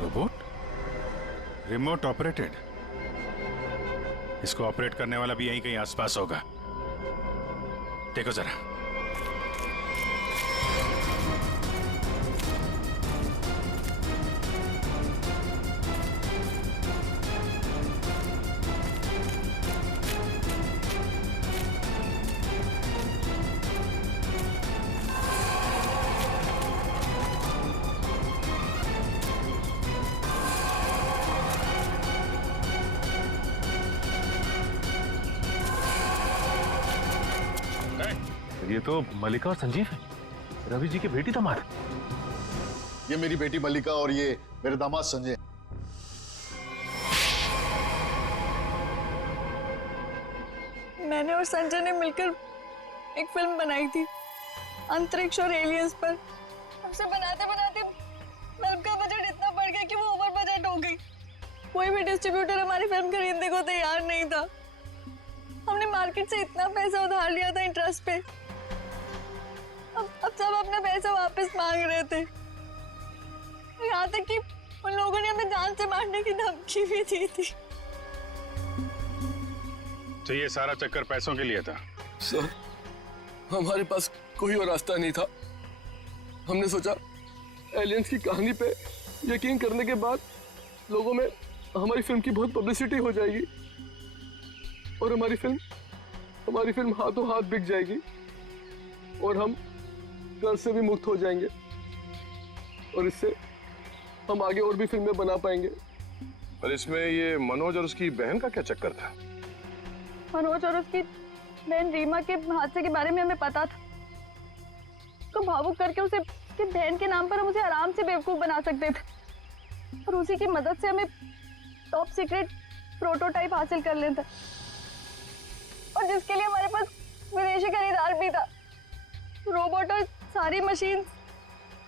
रोबोट? Remote operated? इसको ऑपरेट करने वाला भी यहीं कहीं आसपास होगा। देखो जरा। ये तो मल्लिका और संजीव है, रवि जी की बेटी दामाद। ये मेरी बेटी मल्लिका और ये मेरे दामाद संजय। मैंने और संजय ने मिलकर एक फिल्म बनाई थी अंतरिक्ष और एलियंस पर। हमसे बनाते बनाते फिल्म का बजट इतना बढ़ गया कि वो ओवर बजट हो गई। कोई भी डिस्ट्रीब्यूटर हमारी फिल्म खरीदने को तैयार नहीं था। हमने मार्केट से इतना पैसा उधार लिया था इंटरेस्ट पे, अब सब अपना पैसा वापस मांग रहे थे। यहाँ तक कि उन लोगों ने हमें जान से मारने की धमकी भी दी थी। तो ये सारा चक्कर पैसों के लिए था? सर, हमारे पास कोई और रास्ता नहीं था। हमने सोचा एलियंस की कहानी पे यकीन करने के बाद लोगों में हमारी फिल्म की बहुत पब्लिसिटी हो जाएगी और हमारी फिल्म हाथों हाथ बिक जाएगी और हम कर्ज से भी मुक्त हो जाएंगे और इससे हम आगे और भी फिल्में बना पाएंगे। पर इसमें ये मनोज और उसकी बहन का क्या चक्कर था? मनोज और उसकी बहन रीमा के हादसे के बारे में हमें पता था। तो भावुक करके उसे उसकी बहन के नाम पर हम उसे आराम से बेवकूफ बना सकते थे और उसी की मदद से हमें टॉप सीक्रेट प्रोटोटाइप हासिल कर लेता और जिसके लिए हमारे पास विदेशी खरीदार भी था। रोबोट और सारी मशीन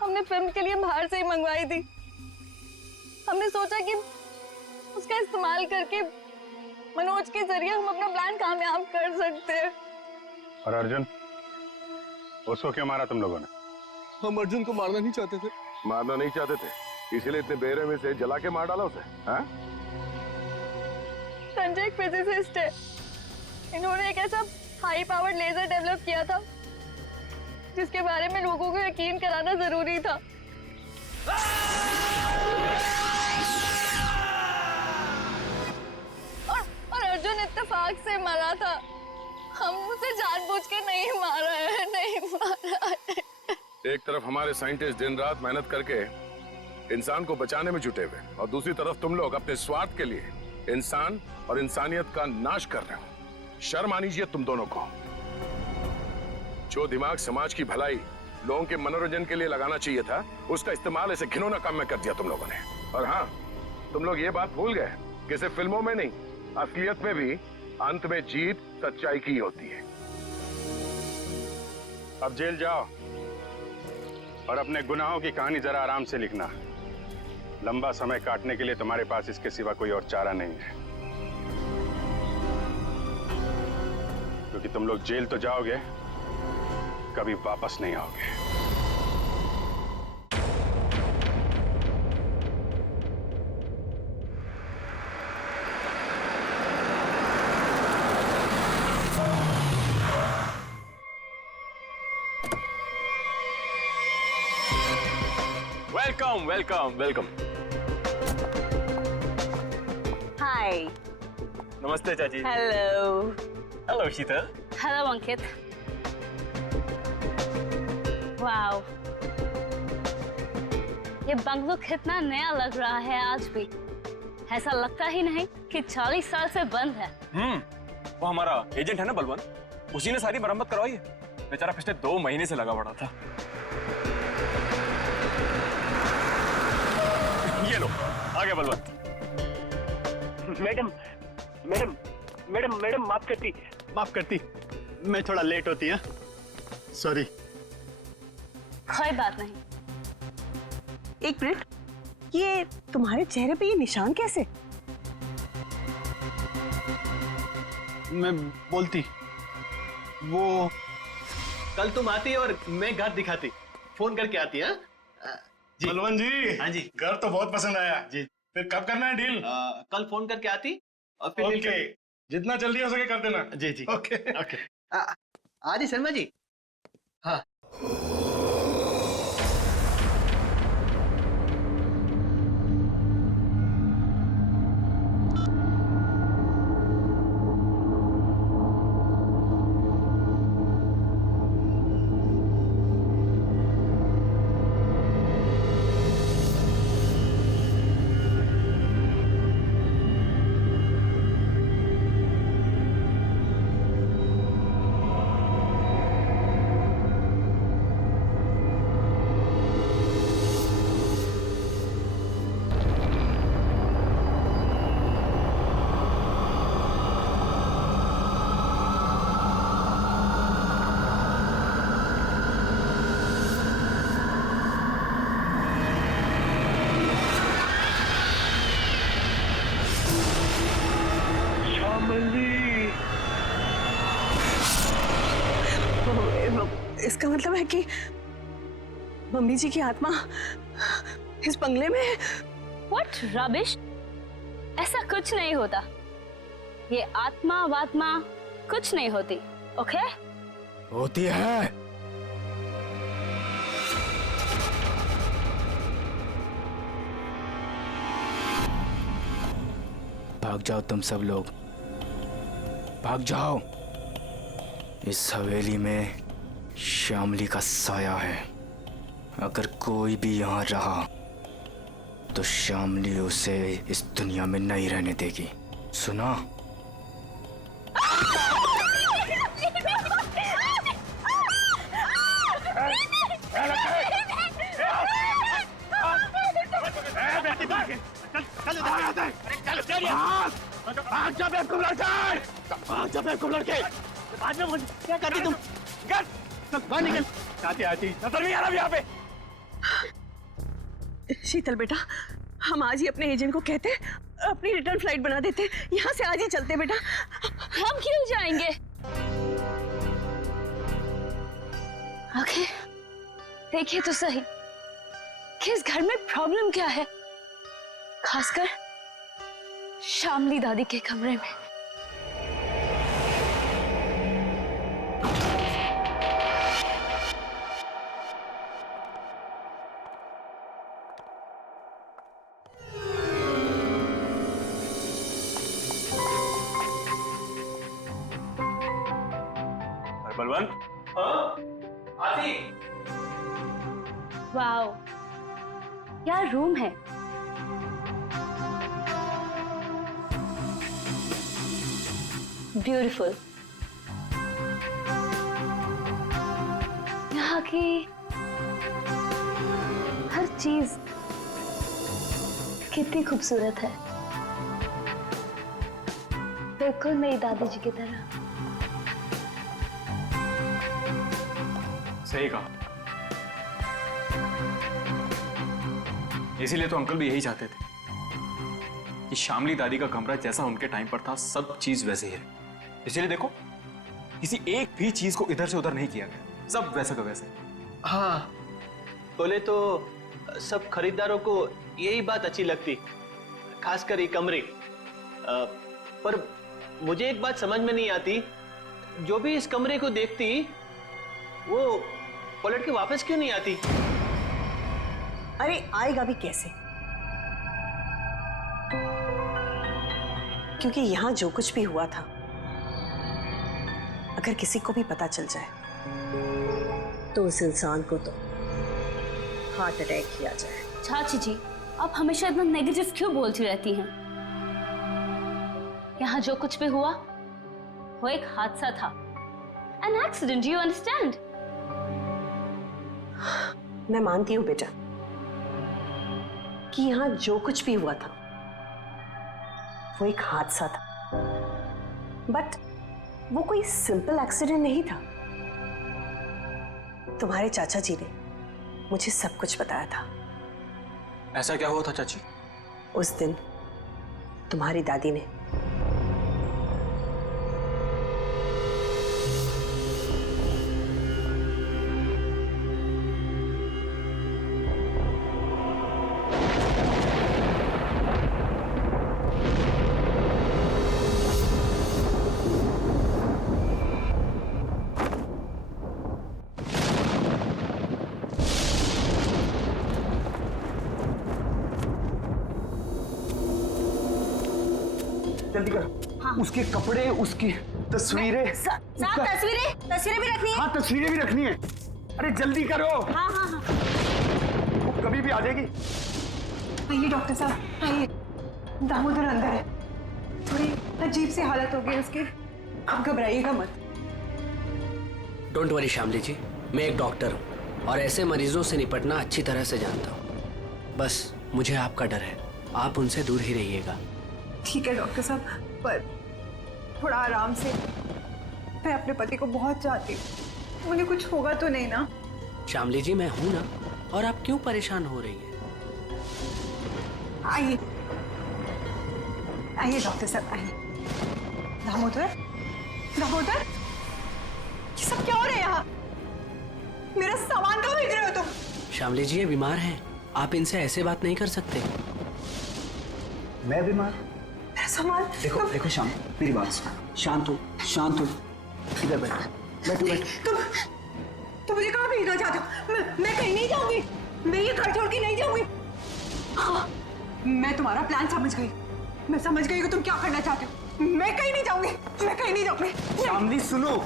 हमने फिल्म के लिए बाहर से ही मंगवाई थी। हमने सोचा कि उसका इस्तेमाल करके मनोज के जरिए हम अपना प्लान कामयाब कर सकते हैं। और अर्जुन, उसको क्यों मारा तुम लोगों ने? हम अर्जुन को मारना नहीं चाहते थे। मारना नहीं चाहते थे, इसीलिए इतने बेरहमी से जला के मार डाला उसे? हाँ? संजय एक फिजिसिस्ट है। इन्होंने एक ऐसा हाई पावर्ड लेजर डेवलप किया था जिसके बारे में लोगों को यकीन कराना जरूरी था। और अर्जुन इत्तेफाक से मरा था। हम उसे जानबूझ के नहीं मारा है, नहीं मारा है। एक तरफ हमारे साइंटिस्ट दिन रात मेहनत करके इंसान को बचाने में जुटे हुए और दूसरी तरफ तुम लोग अपने स्वार्थ के लिए इंसान और इंसानियत का नाश कर रहे हो। शर्म आनी चाहिए तुम दोनों को। जो दिमाग समाज की भलाई, लोगों के मनोरंजन के लिए लगाना चाहिए था, उसका इस्तेमाल ऐसे घिनौना काम में कर दिया तुम लोगों ने। और हाँ, तुम लोग ये बात भूल गए कि सिर्फ फिल्मों में नहीं, असलियत में भी अंत में जीत सच्चाई की होती है। अब जेल जाओ और अपने गुनाहों की कहानी जरा आराम से लिखना। लंबा समय काटने के लिए तुम्हारे पास इसके सिवा कोई और चारा नहीं है, क्योंकि तुम लोग जेल तो जाओगे, कभी वापस नहीं आओगे। Welcome welcome welcome. हाय। नमस्ते चाची। Hello. Hello Sheetal. Hello Ankit. Wow, ये बंगलो कितना नया लग रहा है आज भी। ऐसा लगता ही नहीं कि 40 साल से बंद है। वो हमारा एजेंट है ना बलवंत, उसी ने सारी मरम्मत करवाई है। बेचारा पिछले 2 महीने से लगा पड़ा था। ये लो, आ गया Balwant. Madam madam madam madam माफ करती, मैं थोड़ा लेट होती है, सॉरी। कोई बात नहीं। एक मिनट, ये तुम्हारे चेहरे पे ये निशान कैसे? मैं बोलती, वो कल तुम आती और मैं घर दिखाती, फोन करके आती है। बलवंत जी। हाँ जी। घर तो बहुत पसंद आया जी। फिर कब करना है डील? कल फोन करके आती और फिर ओके, जितना जल्दी हो सके कर देना। जी जी। Okay okay. आदि शर्मा जी। हाँ। इसका मतलब है कि मम्मी जी की आत्मा इस बंगले में है। What rubbish? ऐसा कुछ नहीं होता। ये आत्मा वात्मा कुछ नहीं होती, ओके? होती है। भाग जाओ तुम सब लोग, भाग जाओ। इस हवेली में श्यामली का साया है। अगर कोई भी यहाँ रहा तो श्यामली उसे इस दुनिया में नहीं रहने देगी, सुना? क्या करती तुम? बाहर निकल। आती नजर नहीं आ रहा यहाँ पे। शीतल बेटा, हम आज ही अपने एजेंट को कहते, अपनी रिटर्न फ्लाइट बना देते, यहाँ से आज ही चलते बेटा। हम क्यों जाएंगे? ओके, देखिए तो सही कि इस घर में प्रॉब्लम क्या है, खासकर श्यामली दादी के कमरे में। कुलवंत। हाँ आदि। वाओ, क्या रूम है। ब्यूटीफुल। यहाँ की हर चीज कितनी खूबसूरत है, बिल्कुल मेरी दादी जी की तरह। सही कहा, इसीलिए तो अंकल भी यही चाहते थे कि शामली दादी का कमरा जैसा उनके टाइम पर था सब चीज वैसे ही है। इसीलिए देखो, किसी एक भी चीज को इधर से उधर नहीं किया गया, सब वैसा का वैसे। हाँ, बोले तो सब खरीदारों को यही बात अच्छी लगती, खासकर ये कमरे। पर मुझे एक बात समझ में नहीं आती, जो भी इस कमरे को देखती वो पलट के वापस क्यों नहीं आती? अरे आएगा भी कैसे, क्योंकि यहाँ जो कुछ भी हुआ था अगर किसी को भी पता चल जाए तो उस इंसान को तो हार्ट अटैक किया जाए। चाची जी, आप हमेशा इतना नेगेटिव क्यों बोलती रहती हैं? यहाँ जो कुछ भी हुआ वो एक हादसा था, एन एक्सीडेंट, यू अंडरस्टैंड? मैं मानती हूँ बेटा कि यहाँ जो कुछ भी हुआ था वो एक हादसा था, बट वो कोई सिंपल एक्सीडेंट नहीं था। तुम्हारे चाचा जी ने मुझे सब कुछ बताया था। ऐसा क्या हुआ था चाची? उस दिन तुम्हारी दादी ने जल्दी कर। हाँ। उसके कपड़े, उसकी तस्वीरें। तस्वीरें भी रखनी है। हाँ तस्वीरें भी रखनी है। अरे जल्दी करो। हाँ हाँ हाँ। वो कभी भी आ जाएगी। आइए डॉक्टर साहब, आइए। दामोदर अंदर है, थोड़ी अजीब सी हालत हो गई उसकी, आप घबराइएगा मत। डोंट वरी शामली जी, मैं एक डॉक्टर हूँ और ऐसे मरीजों से निपटना अच्छी तरह से जानता हूँ। बस मुझे आपका डर है, आप उनसे दूर ही रहिएगा। ठीक है डॉक्टर साहब, पर थोड़ा आराम से। मैं अपने पति को बहुत चाहती हूँ, उन्हें कुछ होगा तो नहीं ना? शामली जी, मैं हूं ना, और आप क्यों परेशान हो रही हैं? आइए आइए डॉक्टर साहब, आइए। दामोदर, दामोदर, ये सब क्या हो रहा है यहाँ? मेरा सामान कहाँ भेज रहे हो तुम? शामली जी, ये बीमार हैं, आप इनसे ऐसे बात नहीं कर सकते। मैं बीमार? मेरा सामान। देखो देखो शाम, मेरी बात सुनो, शांत हो, शांत हो। इधर बैठ, बैठो बैठो। तुम मुझे कहाँ भेजना चाहते हो? मैं कहीं नहीं जाऊंगी, मैं ये घर छोड़ के नहीं जाऊंगी। हाँ, मैं तुम्हारा प्लान समझ गई, मैं समझ गई कि तुम क्या करना चाहते हो। मैं कहीं नहीं जाऊंगी, मैं कहीं नहीं जाऊंगी। शामली सुनो,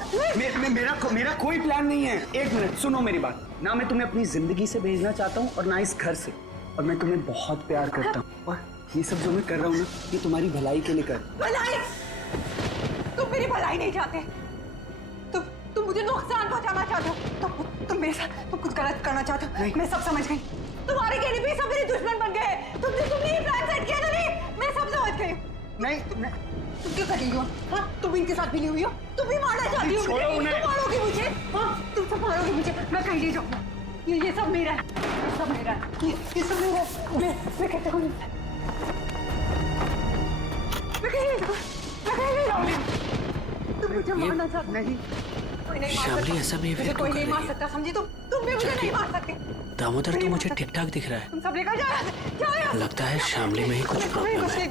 मेरा कोई प्लान नहीं है। एक मिनट सुनो मेरी बात। ना मैं तुम्हें अपनी जिंदगी से भेजना चाहता हूँ और ना इस घर से, और मैं तुम्हें बहुत प्यार करता हूँ, और ये सब जो मैं कर रहा हूँ ना, ये तुम्हारी भलाई के लिए कर। भलाई? तुम मेरी भलाई नहीं चाहते, तुम मुझे नुकसान पहुंचाना चाहते हो, तुम मेरे साथ तुम कुछ गलत करना चाहते हो। मैं सब समझ गई, तुम्हारे कहने पे सब मेरे दुश्मन बन गए। तुमने ये प्लान सेट किया था। नहीं, मैं सब समझ गई। नहीं तुम क्यों कर रही हो? हाँ, तुम इनके साथ मिली हुई हो, तुम भी मारना चाहती हो। तुम मारोगी मुझे? हाँ, तुम सब मारोगी मुझे। मैं कहीं नहीं जाऊंगी, ये सब मेरा है, ये सब मेरा है, ये सब मेरा है। मैं कहता हूँ, मैं कहीं नहीं जाऊंगी। तुम मुझे मारना चाहते नहीं? कोई नहीं मार सकता। ऐसा बिहेवियर कोई नहीं मार सकता, समझी? तुम भी मुझे नहीं मार सकते। दामोदर, तो मुझे ठीक ठाक दिख रहा है। तुम सब लेकर जाओ। लगता है शामली में ही कुछ प्रॉब्लम है।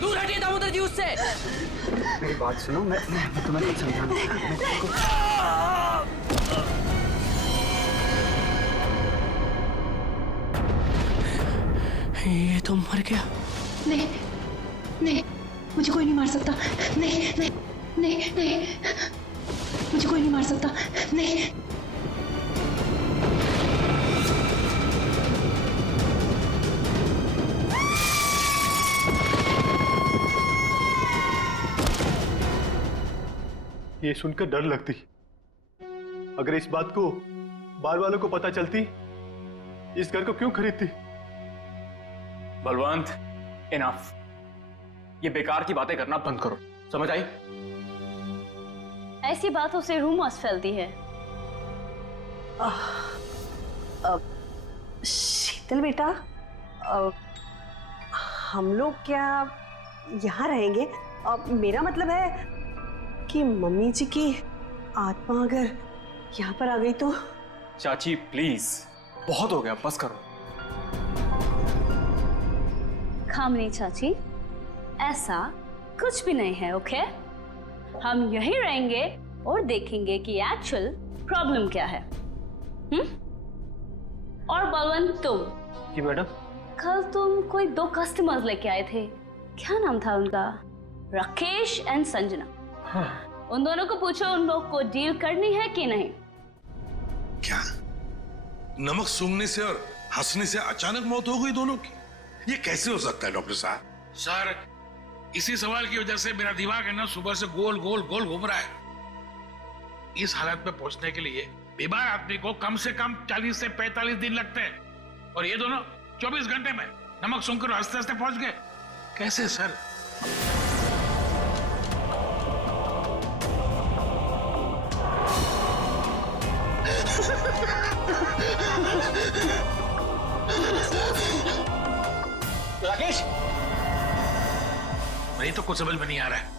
दूर हटिए दामोदर जी उससे। मेरी बात सुनो, मैं तुम्हें कुछ समझाना। ये तो मर गया। नहीं नहीं, मुझे कोई नहीं मार सकता। नहीं नहीं नहीं नहीं। मुझे कोई नहीं मार सकता, नहीं। ये सुनकर डर लगती। अगर इस बात को बार वालों को पता चलती, इस घर को क्यों खरीदती? बलवंत, इनफ। ये बेकार की बातें करना बंद करो, समझ आई? ऐसी बातों से रूमर्स फैलती है। शीतल बेटा, हम लोग क्या यहाँ रहेंगे? मेरा मतलब है कि मम्मी जी की आत्मा अगर यहाँ पर आ गई तो। चाची प्लीज, बहुत हो गया, बस करो। खामनी चाची, ऐसा कुछ भी नहीं है, ओके? हम यहीं रहेंगे और देखेंगे कि एक्चुअल प्रॉब्लम क्या है। और बलवंत, तुम जी मैडम। कल तुम कोई 2 कस्टमर्स लेके आए थे, क्या नाम था उनका? राकेश एंड संजना। हाँ। उन दोनों को पूछो उन लोग को डील करनी है कि नहीं। क्या नमक सूंघने से और हंसने से अचानक मौत हो गई दोनों की? ये कैसे हो सकता है डॉक्टर साहब? सर, इसी सवाल की वजह से मेरा दिमाग है ना सुबह से गोल गोल गोल घूम रहा है। इस हालत में पहुंचने के लिए बीमार आदमी को कम से कम 40 से 45 दिन लगते हैं, और ये दोनों 24 घंटे में नमक सूंघकर हंसते हंसते पहुंच गए। कैसे सर? राकेश, वही तो कुछ समझ में नहीं आ रहा है।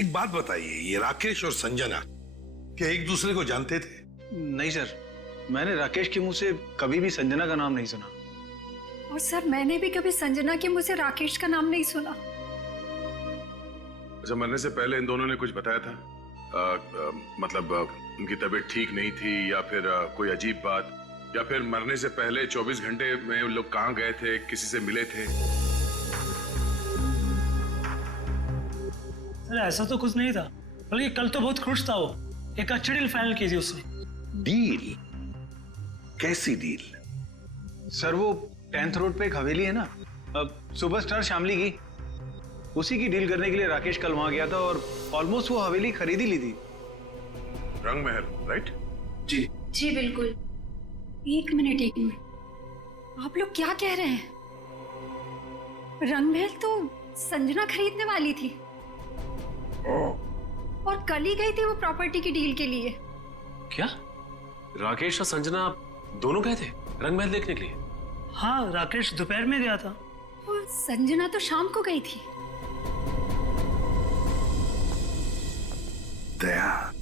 एक बात बताइए, ये राकेश और संजना क्या एक दूसरे को जानते थे? नहीं सर, मैंने राकेश के मुंह से कभी भी संजना का नाम नहीं सुना। और सर, मैंने भी कभी संजना के मुंह से राकेश का नाम नहीं सुना। अच्छा, मरने से पहले इन दोनों ने कुछ बताया था? मतलब उनकी तबीयत ठीक नहीं थी, या फिर कोई अजीब बात, या फिर मरने से पहले 24 घंटे में लोग कहाँ गए थे, किसी से मिले थे? अरे ऐसा तो कुछ नहीं था, बल्कि कल तो बहुत खुश था वो। एक अच्छी डील फाइनल की थी उसने। डील? कैसी डील? सर, वो 10th रोड पे एक हवेली है ना, सुपरस्टार शामली की, उसी की डील करने के लिए राकेश कल वहां गया था और ऑलमोस्ट वो हवेली खरीद ही ली थी। रंग महल, राइट? जी जी बिल्कुल। एक मिनट, आप लोग क्या कह रहे हैं? रंगमहल तो संजना खरीदने वाली थी और कल ही गई थी वो प्रॉपर्टी की डील के लिए। क्या राकेश और संजना दोनों गए थे रंगमहल देखने के लिए? हाँ, राकेश दोपहर में गया था और संजना तो शाम को गई थी। दया,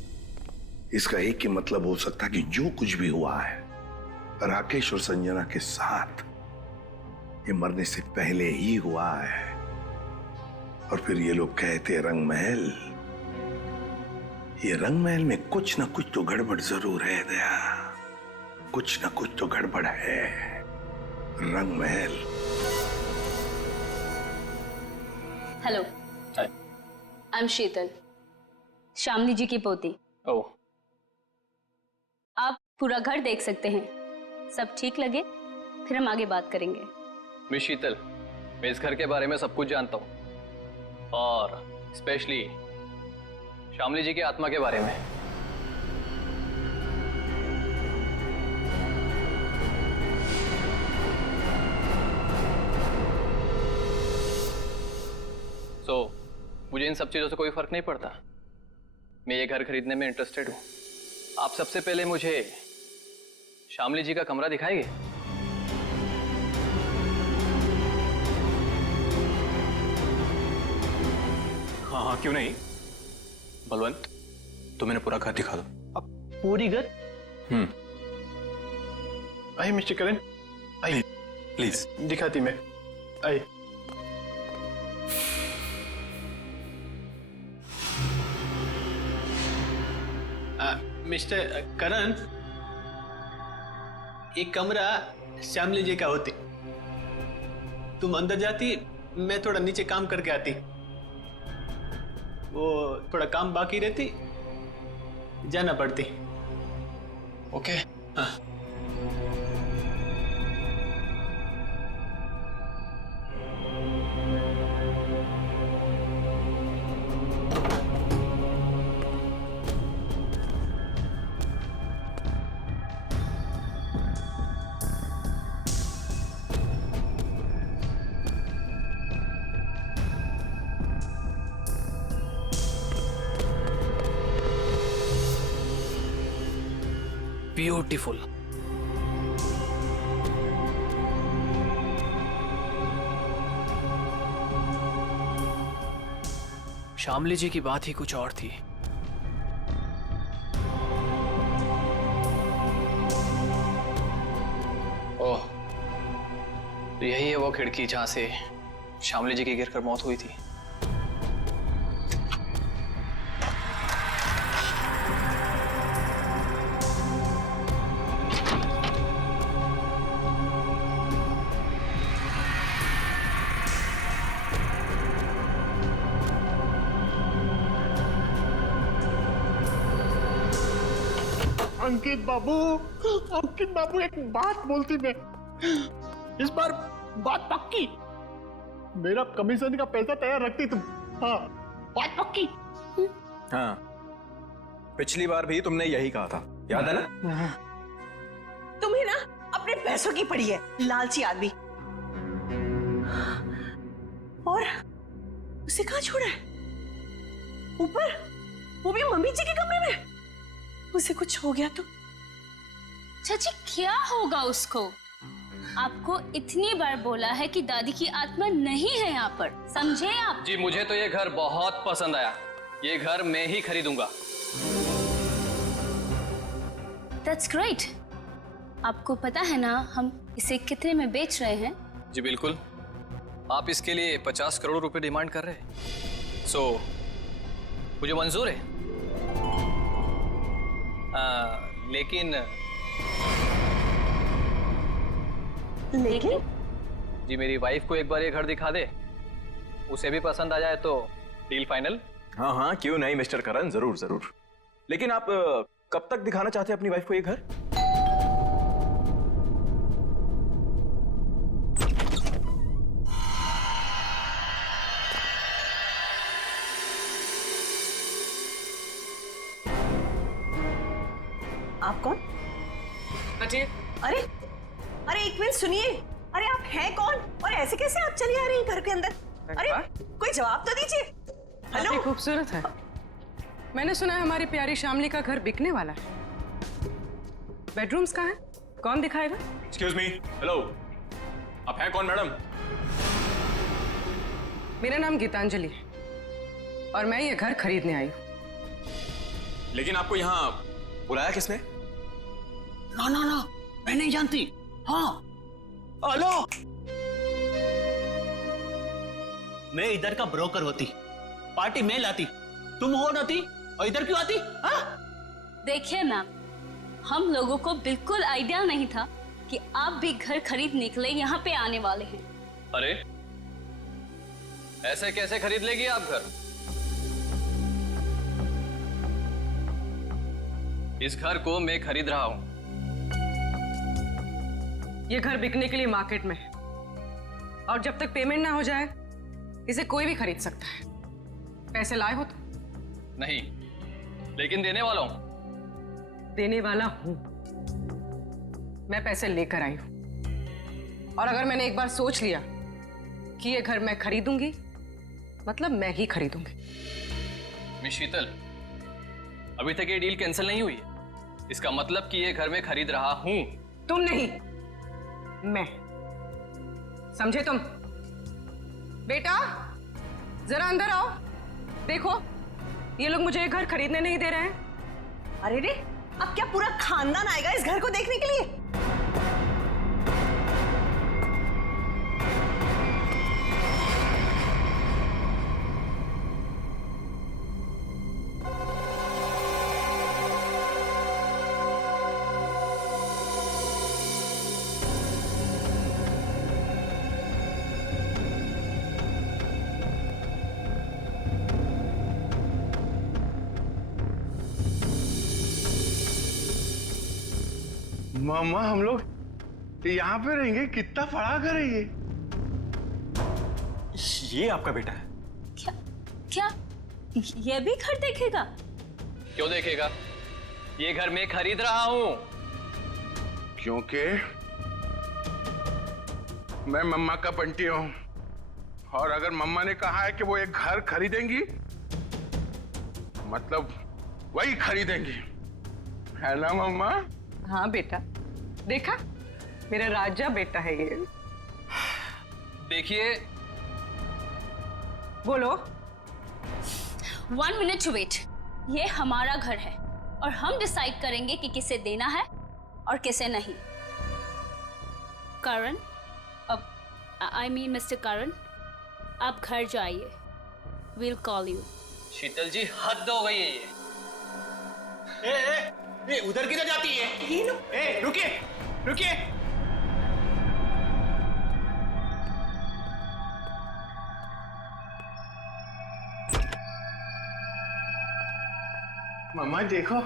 इसका एक ही मतलब हो सकता कि जो कुछ भी हुआ है राकेश और संजना के साथ, ये मरने से पहले ही हुआ है। और फिर ये लोग कहते रंगमहल, ये रंगमहल में कुछ ना कुछ तो गड़बड़ जरूर है दया, कुछ ना कुछ तो गड़बड़ है। रंगमहल। हेलो, आई एम शीतल, शामली जी की पोती। ओह, आप पूरा घर देख सकते हैं, सब ठीक लगे फिर हम आगे बात करेंगे। मिस शीतल, मैं इस घर के बारे में सब कुछ जानता हूँ, और स्पेशली शामली जी की आत्मा के बारे में। मुझे इन सब चीजों से कोई फर्क नहीं पड़ता। मैं ये घर खरीदने में इंटरेस्टेड हूँ। आप सबसे पहले मुझे शामली जी का कमरा दिखाएंगे? हाँ हाँ, क्यों नहीं। बलवंत, तुम मैंने पूरा घर दिखा दो। अब पूरी घर? आइए मिस्टर करण, आइए प्लीज। दिखाती मैं, आइए। मिस्टर करण, एक कमरा श्यामली जी का होती। तुम अंदर जाती, मैं थोड़ा नीचे काम करके आती। वो थोड़ा काम बाकी रहती, जाना पड़ती। ओके। हाँ। ब्यूटीफुल। शामली जी की बात ही कुछ और थी। ओह, तो यही है वो खिड़की जहां से शामली जी की गिरकर मौत हुई थी। अंकित बाबू एक बात बोलती मैं, इस बार बात पक्की, मेरा कमीशन का पैसा तैयार रखती तुम। हाँ, बात पक्की। हाँ, पिछली बार भी तुमने यही कहा था, याद है ना? तुम्हें ना अपने पैसों की पड़ी है, लालची आदमी। और उसे कहाँ छोड़ा है? ऊपर, वो भी मम्मी जी के कमरे में। उसे कुछ हो गया तो? चाची क्या होगा उसको? आपको इतनी बार बोला है कि दादी की आत्मा नहीं है यहाँ पर, समझे आप? जी मुझे तो ये घर बहुत पसंद आया, ये घर मैं ही खरीदूंगा। That's great। आपको पता है ना हम इसे कितने में बेच रहे हैं? जी बिल्कुल, आप इसके लिए 50 करोड़ रुपए डिमांड कर रहे हैं, सो मुझे मंजूर है। लेकिन जी मेरी वाइफ को एक बार ये घर दिखा दे, उसे भी पसंद आ जाए तो डील फाइनल। हाँ हाँ, क्यों नहीं मिस्टर करण, जरूर जरूर। लेकिन आप कब तक दिखाना चाहते हैं अपनी वाइफ को ये घर? आप कौन? अजय। अरे अरे एक मिनट सुनिए, अरे आप हैं कौन और ऐसे कैसे आप चली आ रही हैं घर के अंदर? अरे कोई जवाब तो दीजिए। हेलो। काफी खूबसूरत है। मैंने सुना है हमारी प्यारी शामली का घर बिकने वाला है। बेडरूम्स कहाँ हैं? कौन दिखाएगा? एक्सक्यूज मी, हेलो, आप हैं कौन मैडम? मेरा नाम गीतांजलि है और मैं ये घर खरीदने आई हूँ। लेकिन आपको यहाँ बुलाया किसने? ना ना ना, मैं नहीं जानती। हाँ, हेलो, मैं इधर का ब्रोकर होती, पार्टी में लाती, तुम हो नाती और इधर क्यों आती? हाँ? देखिए मैम, हम लोगों को बिल्कुल आइडिया नहीं था कि आप भी घर खरीदने के लिए यहाँ पे आने वाले हैं। अरे ऐसे कैसे खरीद लेगी आप घर? इस घर को मैं खरीद रहा हूं। ये घर बिकने के लिए मार्केट में है और जब तक पेमेंट ना हो जाए इसे कोई भी खरीद सकता है। पैसे लाए हो तो? नहीं, लेकिन देने वाला हूं। देने वाला हूं। मैं पैसे लेकर आई हूं और अगर मैंने एक बार सोच लिया कि ये घर मैं खरीदूंगी, मतलब मैं ही खरीदूंगी। मिस शीतल, अभी तक ये डील कैंसिल नहीं हुई है, इसका मतलब कि ये घर मैं खरीद रहा हूं। तुम नहीं, मैं। समझे तुम? बेटा जरा अंदर आओ, देखो ये लोग मुझे ये घर खरीदने नहीं दे रहे हैं। अरे रे, अब क्या पूरा खानदान आएगा इस घर को देखने के लिए? मामा हम लोग यहाँ पे रहेंगे? कितना बड़ा घर है ये? ये आपका बेटा है? क्या ये भी घर देखेगा? क्यों देखेगा? ये घर मैं खरीद रहा हूँ। क्योंकि मैं मम्मा का बंटी हूँ, और अगर मम्मा ने कहा है कि वो एक घर खरीदेंगी, मतलब वही खरीदेंगी, है ना मम्मा? हाँ बेटा, देखा मेरा राजा बेटा है ये। देखिए, बोलो। 1 मिनट वेट। ये हमारा घर है और हम डिसाइड करेंगे कि किसे देना है और किसे नहीं। करण, अब आई मीन मिस्टर करण, आप घर जाइए। Will call you. Sheetal ji, हद हो गई है ये। ए, उधर किधर जाती है? ये लो। ए, रुकिए, रुकिए। मम्मा देखो,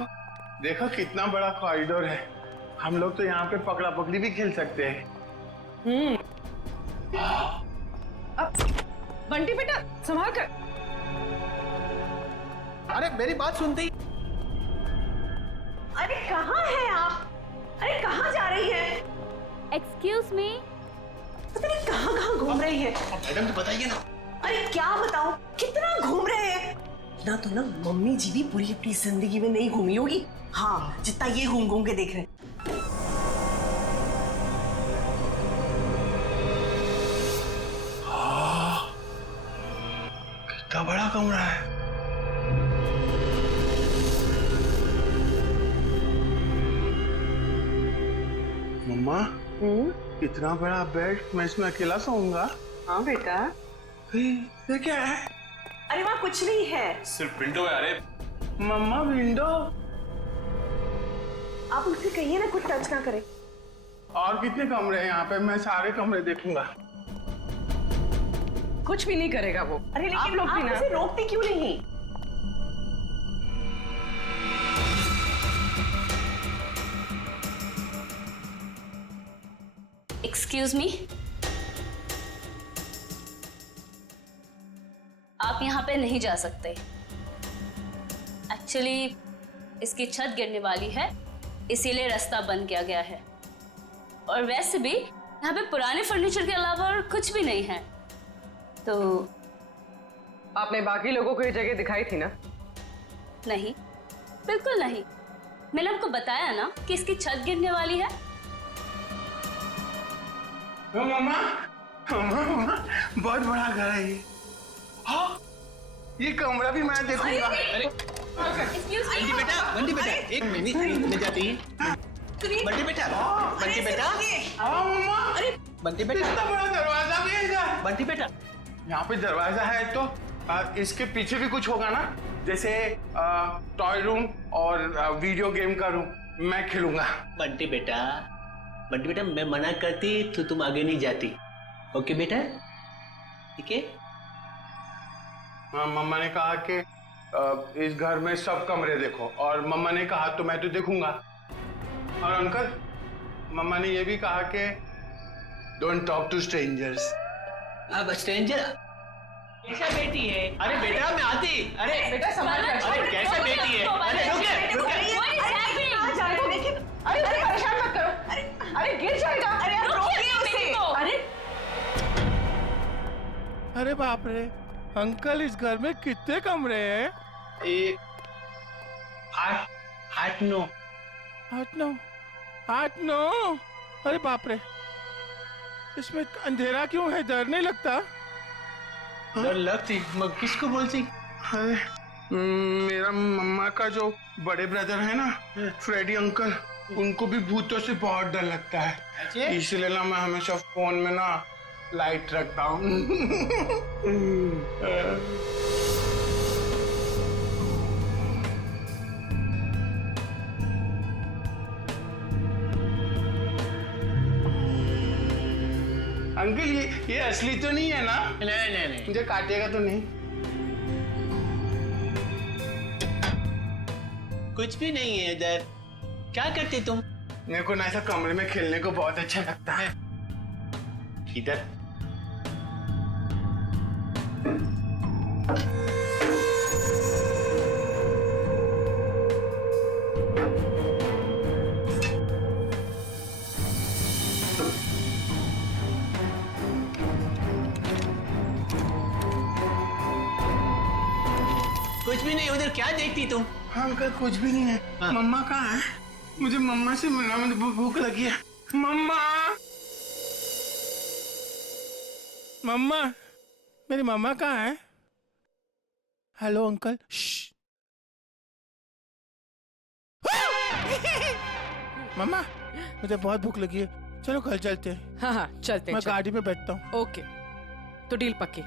देखो कितना बड़ा कॉरिडोर है। हम लोग तो यहाँ पे पकड़ा पकड़ी भी खेल सकते हैं। अब बंटी बेटा संभाल कर। अरे मेरी बात सुनती। अरे कहाँ हैं आप? अरे कहाँ जा रही है? Excuse me. पता नहीं कहाँ कहाँ घूम रही है। मैडम तो बताइए ना। अरे क्या बताऊं, कितना घूम रहे हैं ना। तो ना मम्मी जी भी पूरी अपनी जिंदगी में नहीं घूमी होगी, हाँ, जितना ये घूम घूम के देख रहे हैं। कितना बड़ा कमरा है। मम्मा, इतना बड़ा बेड, मैं इसमें अकेला सोऊंगा? हाँ बेटा। ये क्या है? अरे वहाँ कुछ नहीं है, सिर्फ विंडो है। अरे मम्मा, विंडो? आप उनसे कहिए ना कुछ टच ना करे। और कितने कमरे हैं यहाँ पे? मैं सारे कमरे देखूंगा। कुछ भी नहीं करेगा वो। अरे लेकिन आप उसे रोकते क्यों नहीं? एक्सक्यूज मी, आप यहाँ पे नहीं जा सकते। एक्चुअली इसकी छत गिरने वाली है, इसीलिए रास्ता बंद किया गया है। और वैसे भी यहाँ पे पुराने फर्नीचर के अलावा और कुछ भी नहीं है। तो आपने बाकी लोगों को ये जगह दिखाई थी ना? नहीं, बिल्कुल नहीं। मैंने आपको बताया ना कि इसकी छत गिरने वाली है। मम्मा, मम्मा, बहुत बड़ा घर है ये। हाँ, ये कमरा भी मैं देखूंगा। बंटी बेटा, बंटी बेटा, एक मिनट ले जाती है। बंटी बेटा, बंटी बेटा। हाँ मम्मा। अरे बंटी बेटा, इतना बड़ा दरवाजा भी है। बंटी बेटा, यहाँ पे दरवाजा है तो इसके पीछे भी कुछ होगा ना, जैसे टॉय रूम और वीडियो गेम का रूम। मैं खेलूंगा। बंटी बेटा, बंटी बेटा, मैं मना करती तो तुम आगे नहीं जाती। ओके बेटा, ठीक है? हाँ, मम्मा ने कहा कि इस घर में सब कमरे देखो, और मम्मा ने कहा तो मैं तो देखूंगा। और अंकल, मम्मा ने ये भी कहा कि डोंट टॉक टू स्ट्रेंजर्स। अब स्ट्रेंजर कैसा बेटी है? अरे बेटा मैं आती। अरे बेटा संभाल कर। अरे कैसा बेटी है? अरे रुकिए, रुकिए। कहाँ जा रहे हो? लेकिन अरे उसे परेशान मत करो। अरे गिर जाएगा। अरे आप रोकिए उसे। अरे अरे बाप रे, अंकल इस घर में कितने कमरे हैं? 8 9। 8 9। अरे बाप रे, इसमें अंधेरा क्यों है? डर नहीं लगता? डर लगती, मैं किसको बोलती? अरे मेरा मम्मा का जो बड़े ब्रदर है ना, फ्रेडी अंकल, उनको भी भूतों से बहुत डर लगता है। इसलिए ना मैं हमेशा फोन में ना लाइट रखता हूँ। अंकल ये असली तो नहीं है ना? नहीं। मुझे काटेगा तो नहीं? कुछ भी नहीं है इधर। क्या करते तुम? मेरे को ना ऐसा कमरे में खेलने को बहुत अच्छा लगता है। इधर कुछ भी नहीं, उधर क्या देखती तुम? हाँ अंकल कुछ भी नहीं है। मम्मा कहाँ है? मुझे मम्मा से मिलना, मुझे भूख लगी है। मम्मा, मम्मा, मेरी मम्मा कहाँ है? Hello uncle. मम्मा, मुझे बहुत भूख लगी है, चलो कल चलते हैं। हाँ हाँ चलते हैं। मैं गाड़ी में बैठता हूँ। ओके, तो डील पक्की,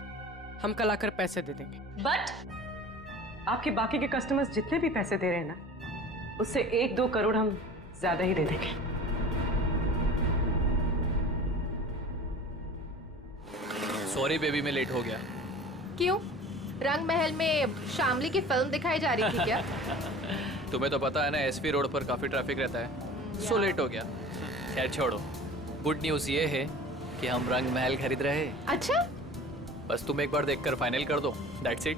हम कल आकर पैसे दे देंगे। बट आपके बाकी के कस्टमर्स जितने भी पैसे दे रहे हैं ना, उससे 1-2 करोड़ हम ज्यादा ही दे देंगे। सॉरी बेबी, मैं लेट हो गया। क्यों? रंग महल में शामली की फिल्म दिखाई जा रही थी क्या? तुम्हें तो पता है ना, एसपी रोड पर काफी ट्रैफिक रहता है, सो लेट हो गया। खैर छोड़ो, गुड न्यूज ये है कि हम रंग महल खरीद रहे हैं। अच्छा, बस तुम एक बार देखकर फाइनल कर दो, दैट्स इट।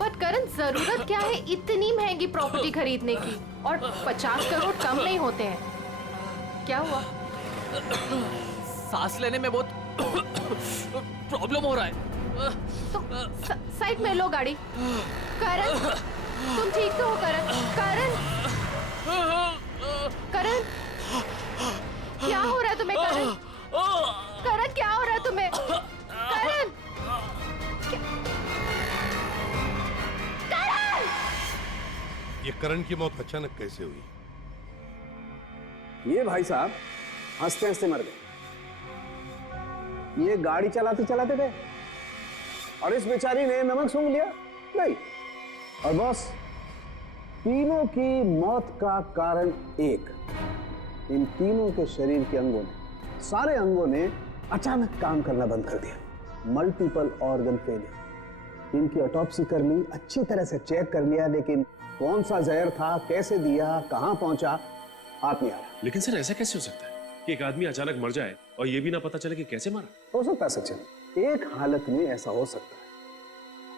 बट करण, जरूरत क्या है इतनी महंगी प्रॉपर्टी खरीदने की? और 50 करोड़ कम नहीं होते हैं। क्या हुआ? सांस लेने में बहुत प्रॉब्लम हो रहा है। तो साइड में लो गाड़ी। करण, तुम ठीक तो हो? करण, करण, करण, क्या हो रहा है तुम्हें? करण, करण, क्या हो रहा है तुम्हें? करण, ये करण की मौत अचानक कैसे हुई? ये भाई साहब हंसते हंसते मर गए। ये गाड़ी चलाते चलाते गए और इस बेचारी ने नमक सूंघ लिया। नहीं, और बॉस, तीनों की मौत का कारण एक, इन तीनों के शरीर के अंगों ने, सारे अंगों ने अचानक काम करना बंद कर दिया। Multiple organ failure. इनकी ऑटोप्सी कर ली, अच्छी तरह से चेक कर लिया, लेकिन कौन सा जहर था, कैसे दिया, कहां पहुंचा, हाथ नहीं आ रहा। लेकिन सर ऐसा कैसे हो सकता है कि एक आदमी अचानक मर जाए और ये भी ना पता चले कि कैसे मरा? हो सकता है सचिन, एक हालत में ऐसा हो सकता है,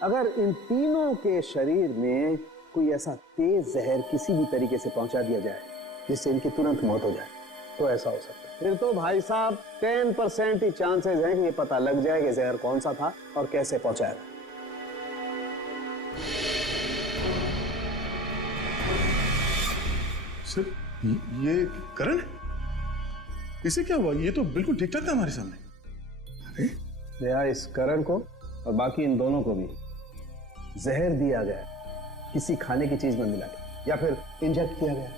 अगर इन तीनों के शरीर में कोई ऐसा तेज जहर किसी भी तरीके से पहुंचा दिया जाए जिससे इनकी तुरंत मौत हो जाए, तो ऐसा हो सकता है। फिर तो भाई साहब 10% ही चांसेस हैं कि ये पता लग जाए कि जहर कौन सा था और कैसे पहुंचाया था। सर, ये करण है? इसे क्या हुआ? ये तो बिल्कुल ठीक ठाक था हमारे सामने। या इस करण को और बाकी इन दोनों को भी जहर दिया गया, किसी खाने की चीज में मिला के, या फिर इंजेक्ट किया गया।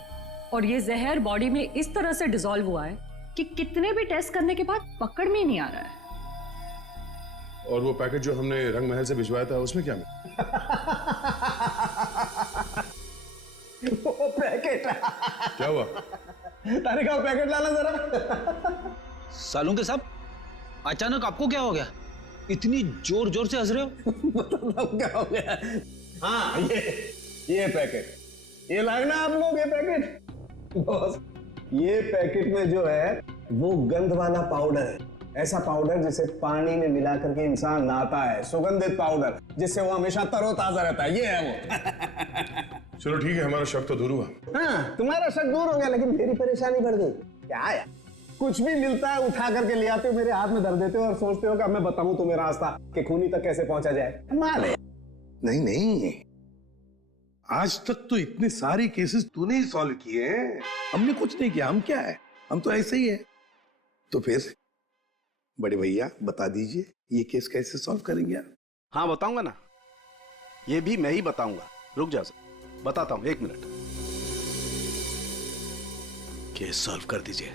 और ये जहर बॉडी में इस तरह से डिसॉल्व हुआ है कि कितने भी टेस्ट करने के बाद पकड़ में ही नहीं आ रहा है। और वो पैकेट जो हमने रंग महल से भिजवाया था उसमें क्या मिला? वो पैकेट क्या हुआ? तारिक, आओ पैकेट लाना जरा। सालूं के साहब, अचानक आपको क्या हो गया? इतनी जोर जोर से हंस रहे हो? मतलब क्या हो गया? हाँ, ये पैकेट, ये लाए ना आप लोग, ये पैकेट। बॉस, ये पैकेट में जो है वो गंध वाला पाउडर है, ऐसा पाउडर जिसे पानी में मिला करके इंसान नहाता है, सुगंधित पाउडर जिससे वो हमेशा तरोताजा रहता है, ये है वो। चलो ठीक है, हमारा शक तो दूर हुआ। हाँ, तुम्हारा शक दूर हो गया, लेकिन मेरी परेशानी बढ़ गई। क्या है, कुछ भी मिलता है उठा करके ले आते हो, मेरे हाथ में धर देते हो और सोचते हो कि अब मैं बताऊं तुम्हें रास्ता कि खूनी तक कैसे पहुंचा जाए। माल है। नहीं नहीं, आज तक तो इतने सारे केसेस तूने ही सॉल्व किए हैं, हमने कुछ नहीं किया। हम क्या है, हम तो ऐसे ही है। तो फिर बड़े भैया बता दीजिए, ये केस कैसे सॉल्व करेंगे आप? हाँ बताऊंगा ना, ये भी मैं ही बताऊंगा। रुक जा, बताता हूं, 1 मिनट। केस सॉल्व कर दीजिए।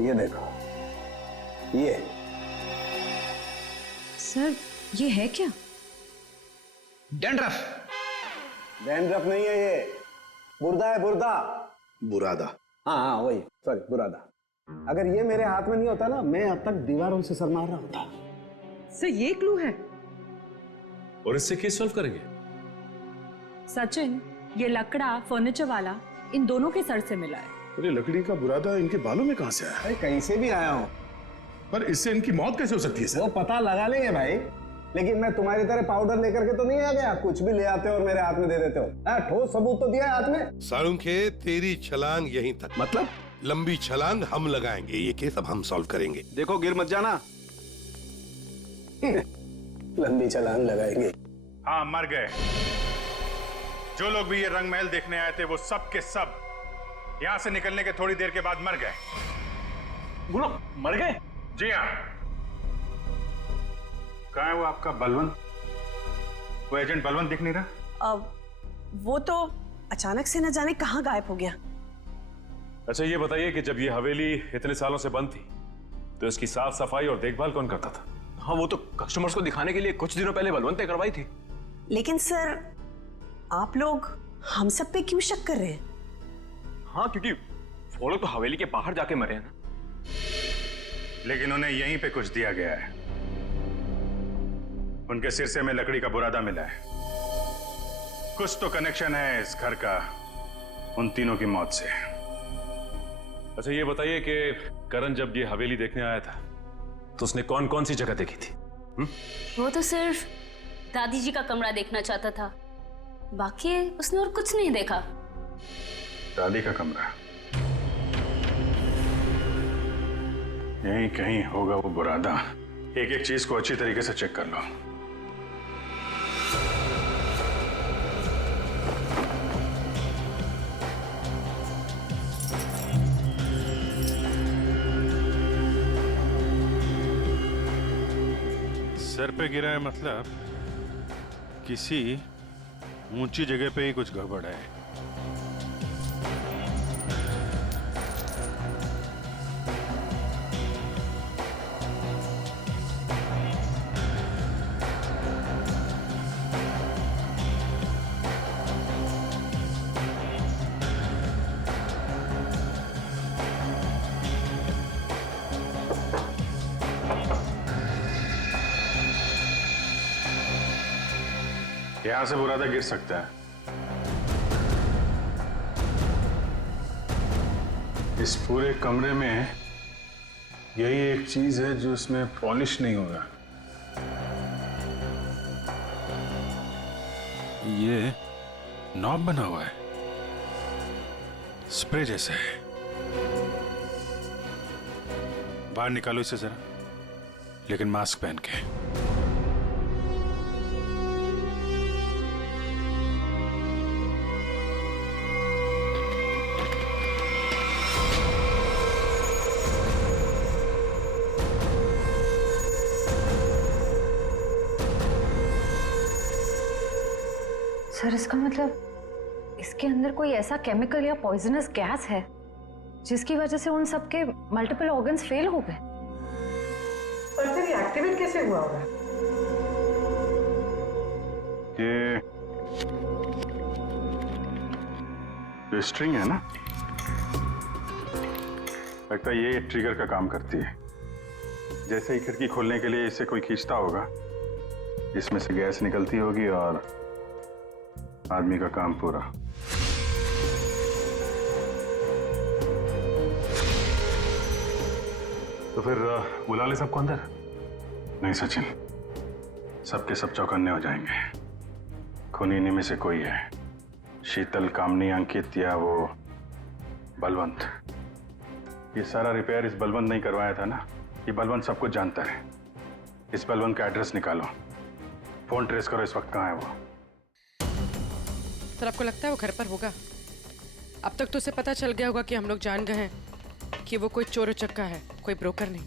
ये देखो, ये सर ये है क्या? डैंड्रफ। डैंड्रफ नहीं है ये, बुर्दा है, बुर्दा। बुरादा। हाँ हाँ वही, सॉरी, बुरादा। अगर ये मेरे हाथ में नहीं होता ना, मैं अब तक दीवारों से सर मार रहा होता। सर ये क्लू है। और इससे केस सॉल्व करेंगे। सचिन, ये लकड़ा फर्नीचर वाला इन दोनों के सर से मिला है। अरे लकड़ी का बुरादा इनके बालों में कहां से आया? अरे कहीं से भी आया हूँ। पर इससे इनकी मौत कैसे हो सकती है सर? वो पता लगा लेंगे भाई, लेकिन मैं तुम्हारी तरह पाउडर लेकर के तो नहीं आ गया, कुछ भी ले आते हो और मेरे हाथ में दे देते हो। ठोस सबूत तो दिया है हाथ में। साळुंखे, तेरी छलांग यहीं तक। मतलब लंबी छलांग हम लगाएंगे, ये केस अब हम सॉल्व करेंगे। देखो गिर मत जाना। लंबी छलांग लगाएंगे। हाँ, मर गए। जो लोग भी ये रंग महल देखने आए थे वो सब के सब यहां से निकलने के थोड़ी देर के बाद मर गए। बोलो, मर गए? जी हाँ। कहाँ है वो आपका बलवंत? वो एजेंट बलवंत दिख नहीं रहा। अब वो तो अचानक से न जाने कहाँ गायब हो गया। अच्छा ये बताइए कि जब ये हवेली इतने सालों से बंद थी तो इसकी साफ सफाई और देखभाल कौन करता था? हाँ, वो तो कस्टमर्स को दिखाने के लिए कुछ दिनों पहले बलवंत ने करवाई थी। लेकिन सर, आप लोग हम सब पे क्यों शक कर रहे हैं? हाँ, क्योंकि वो लोग तो हवेली के बाहर जाके मरे हैं ना। लेकिन उन्हें यहीं पे कुछ दिया गया है। उनके सिरसे में लकड़ी का बुरादा मिला है। कुछ तो कनेक्शन है इस घर का उन तीनों की मौत से। अच्छा ये बताइए कि करण जब ये हवेली देखने आया था तो उसने कौन कौन सी जगह देखी थी? वो तो सिर्फ दादी जी का कमरा देखना चाहता था, बाकी उसने और कुछ नहीं देखा। दादी का कमरा? यहीं कहीं होगा वो बुरादा। एक एक चीज को अच्छी तरीके से चेक कर लो। सर पे गिरा है मतलब किसी ऊंची जगह पे ही कुछ गड़बड़ है। यहां से बुरादा गिर सकता है। इस पूरे कमरे में यही एक चीज है जो इसमें पॉलिश नहीं होगा। ये नॉब बना हुआ है, स्प्रे जैसा है। बाहर निकालो इसे जरा, लेकिन मास्क पहन के। सर इसका मतलब इसके अंदर कोई ऐसा केमिकल या पॉइजनस गैस है जिसकी वजह से उन सब के मल्टीपल ऑर्गन्स फेल हो गए। पर फिर ये एक्टिवेट कैसे हुआ होगा? ये स्ट्रिंग है ना, लगता है ये ट्रिगर का काम करती है। जैसे ही खिड़की खोलने के लिए इसे कोई खींचता होगा, इसमें से गैस निकलती होगी और आदमी का काम पूरा। तो फिर बुला ले सबको अंदर। नहीं सचिन, सबके सब चौकन्ने हो जाएंगे। खूनी इन्हीं में से कोई है, शीतल, कामनी, अंकित या वो बलवंत। ये सारा रिपेयर इस बलवंत नहीं करवाया था ना। ये बलवंत सब कुछ जानता है। इस बलवंत का एड्रेस निकालो, फोन ट्रेस करो, इस वक्त कहाँ है वो। सर आपको लगता है वो घर पर होगा? अब तक तो उसे पता चल गया होगा कि हम लोग जान गए हैं कि वो कोई चोर उचक्का है, कोई ब्रोकर नहीं,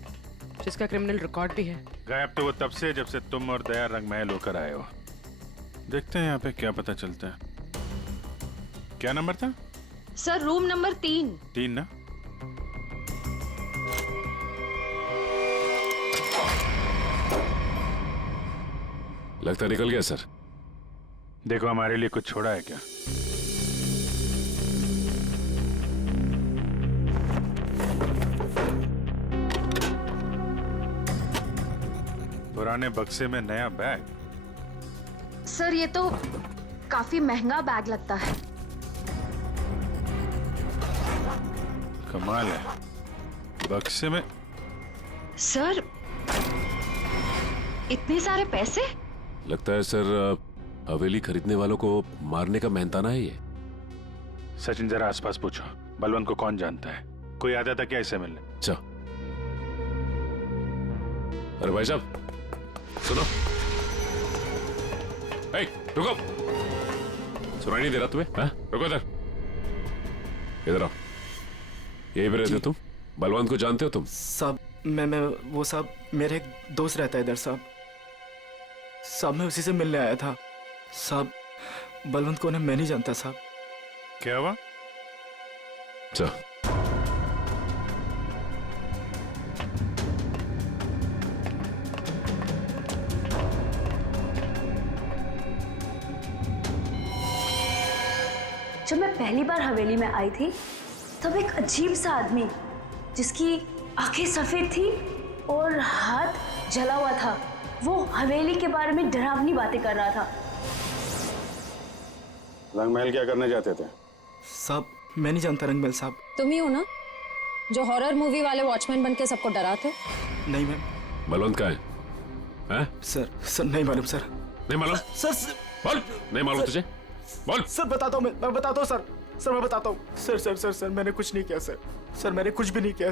जिसका क्रिमिनल रिकॉर्ड भी है। गायब तो वो तब से जब से तुम और दया रंग महल होकर आए हो। देखते हैं यहाँ पे क्या पता चलता है। क्या नंबर था? Sir room number 3। 3 ना? लगता निकल गया सर। देखो हमारे लिए कुछ छोड़ा है क्या? पुराने बक्से में नया बैग? सर ये तो काफी महंगा बैग लगता है। कमाल है, बक्से में। सर इतने सारे पैसे? लगता है सर हवेली खरीदने वालों को मारने का मेहनताना है ये। सचिन जरा आसपास पूछो, बलवंत को कौन जानता है? कोई आता था क्या इसे मिलने? अच्छा। अरे भाई साहब सुनो। ए, रुको, सुनाई नहीं दे रहा तुम्हें? हाँ? रुको इधर, इधर आओ। यही पे रहते हो तुम? बलवंत को जानते हो तुम? साहब मैं वो साहब मेरे एक दोस्त रहता है इधर साहब। साहब मैं उसी से मिलने आया था साहब। बलवंत को ना मैं नहीं जानता साहब। क्या हुआ? अच्छा। जब मैं पहली बार हवेली में आई थी तब एक अजीब सा आदमी जिसकी आंखें सफेद थी और हाथ जला हुआ था, वो हवेली के बारे में डरावनी बातें कर रहा था। रंगमहल क्या करने जाते थे? साहब मैं नहीं जानता रंगमहल साहब। तुम ही हो ना जो हॉरर मूवी वाले वॉचमैन बन के सबको डराते? नहीं मैम। बलवंत कहाँ है? हैं? सर नहीं मालूम सर। नहीं मालूम? सर बोल। नहीं मालूम तुझे? बोल। सर बताता हूँ मैं बताता हूँ सर मैं बताता हूँ। सर मैंने कुछ नहीं किया सर मैंने कुछ भी नहीं किया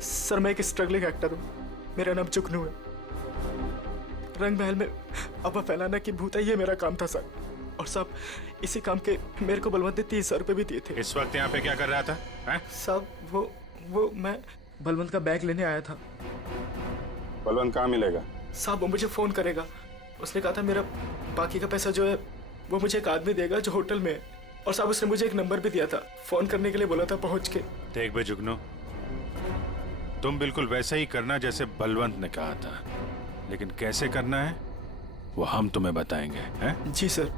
सर मैं एक स्ट्रगलिंग एक्टर हूँ। मेरा नाम जुगनू है। रंगमहल में अफवाह फैलाना कि भूत है ये मेरा काम था सर। और साहब इसी काम के मेरे को बलवंत ने 30,000 रुपए भी दिए थे। इस वक्त यहाँ पे क्या कर रहा था? साहब वो मैं बलवंत का बैग लेने आया था। बलवंत कहाँ मिलेगा? साहब वो मुझे फोन करेगा। उसने कहा था मेरा बाकी का पैसा जो है वो मुझे एक आदमी देगा जो होटल में है। और साहब उसने मुझे एक नंबर भी दिया था, फोन करने के लिए बोला था पहुंच के। देख बे जुगनू, तुम बिल्कुल वैसे ही करना जैसे बलवंत ने कहा था, लेकिन कैसे करना है वो हम तुम्हें बताएंगे। हैं? जी सर।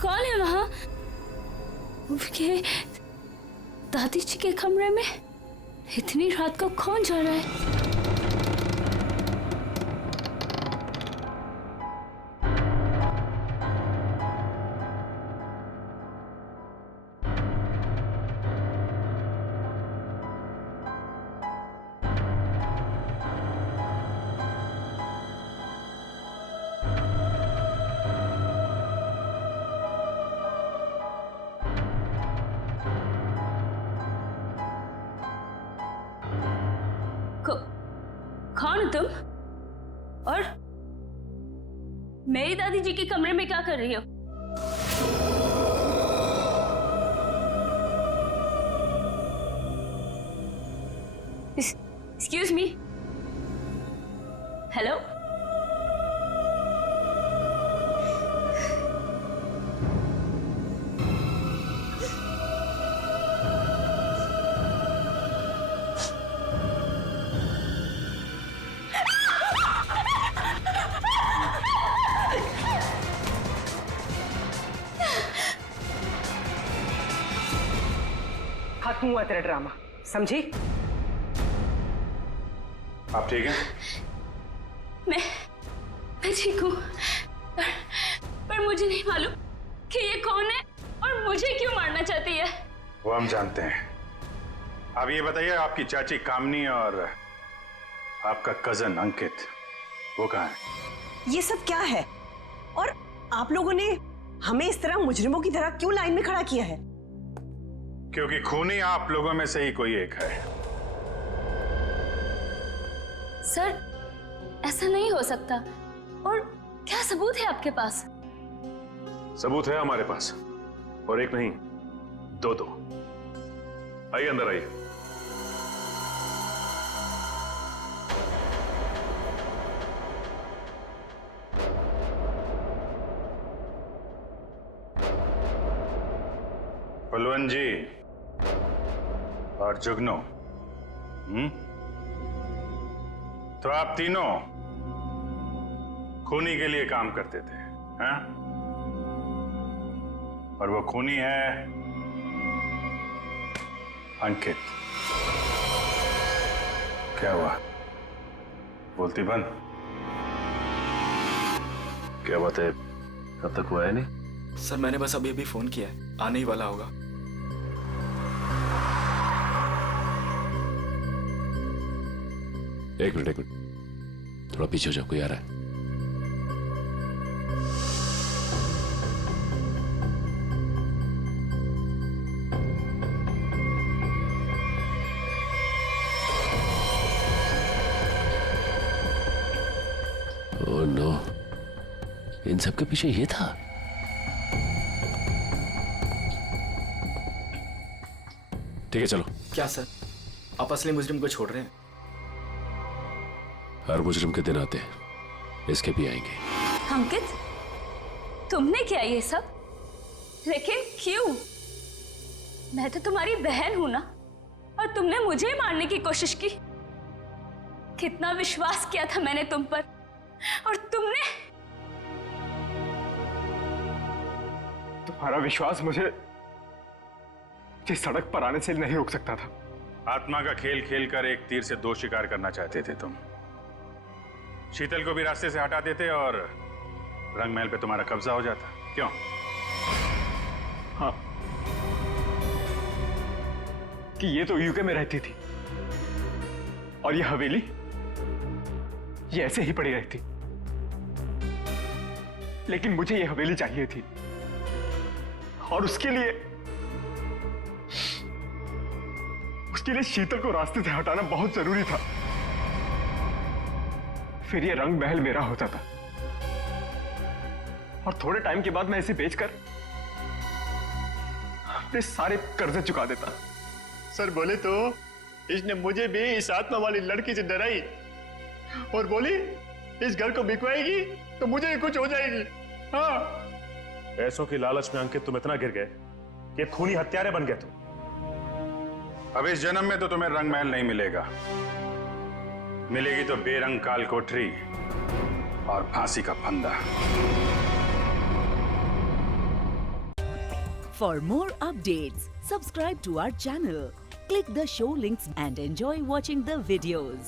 कौन है वहां? दादी जी के कमरे में इतनी रात को कौन जा रहा है? कौन हो तुम? और मेरी दादी जी के कमरे में क्या कर रही हो? Excuse me. हेलो? खत्म हुआ तेरा ड्रामा, समझी? आप ठीक हैं? मैं ठीक हूँ, पर मुझे नहीं मालूम कि ये कौन है और मुझे क्यों मारना चाहती है। वो हम जानते हैं। अब ये बताइए, आपकी चाची कामनी और आपका कजन अंकित वो कहाँ है? ये सब क्या है? और आप लोगों ने हमें इस तरह मुजरिमों की तरह क्यों लाइन में खड़ा किया है? क्योंकि खूनी आप लोगों में से ही कोई एक है। सर ऐसा नहीं हो सकता। और क्या सबूत है आपके पास? सबूत है हमारे पास, और एक नहीं दो। आइए अंदर आइए। बलवंत जी और जुगनू, तो आप तीनों खूनी के लिए काम करते थे, हैं? और वो खूनी है अंकित। क्या हुआ? बोलती बंद। क्या बात है, अब तक हुआ है नहीं? सर मैंने बस अभी अभी फोन किया है, आने ही वाला होगा। एक मिनट थोड़ा पीछे हो जाओ, कोई आ रहा है। ओह नो, इन सब के पीछे ये था। ठीक है चलो। क्या सर, आप असली मुजरिम को छोड़ रहे हैं? हर मुजरिम के दिन आते हैं, इसके भी आएंगे। अंकित, तुमने किया ये सब? लेकिन क्यों? मैं तो तुम्हारी बहन हूं ना, और तुमने मुझे मारने की कोशिश की। कितना विश्वास किया था मैंने तुम पर, और तुमने। तुम्हारा विश्वास मुझे सड़क पर आने से नहीं रोक सकता था। आत्मा का खेल खेलकर एक तीर से दो शिकार करना चाहते थे तुम। शीतल को भी रास्ते से हटा देते और रंग महल पे तुम्हारा कब्जा हो जाता। क्यों? हाँ, कि ये तो यूके में रहती थी और ये हवेली ये ऐसे ही पड़ी रहती, लेकिन मुझे ये हवेली चाहिए थी, और उसके लिए शीतल को रास्ते से हटाना बहुत जरूरी था। फिर ये रंग महल मेरा होता था, और थोड़े टाइम के बाद मैं इसे बेचकर अपने सारे कर्जे चुका देता। सर बोले तो इसने मुझे भी इस आत्मा वाली लड़की से डराई और बोली इस घर को बिकवाएगी तो मुझे ही कुछ हो जाएगी। हाँ, पैसों की लालच में अंकित तुम इतना गिर गए कि खूनी हत्यारे बन गए तुम। अब इस जन्म में तो तुम्हें रंग महल नहीं मिलेगा, मिलेगी तो बेरंग काल कोठरी और फांसी का फंदा। For more updates, subscribe to our channel, click the show links and enjoy watching the videos.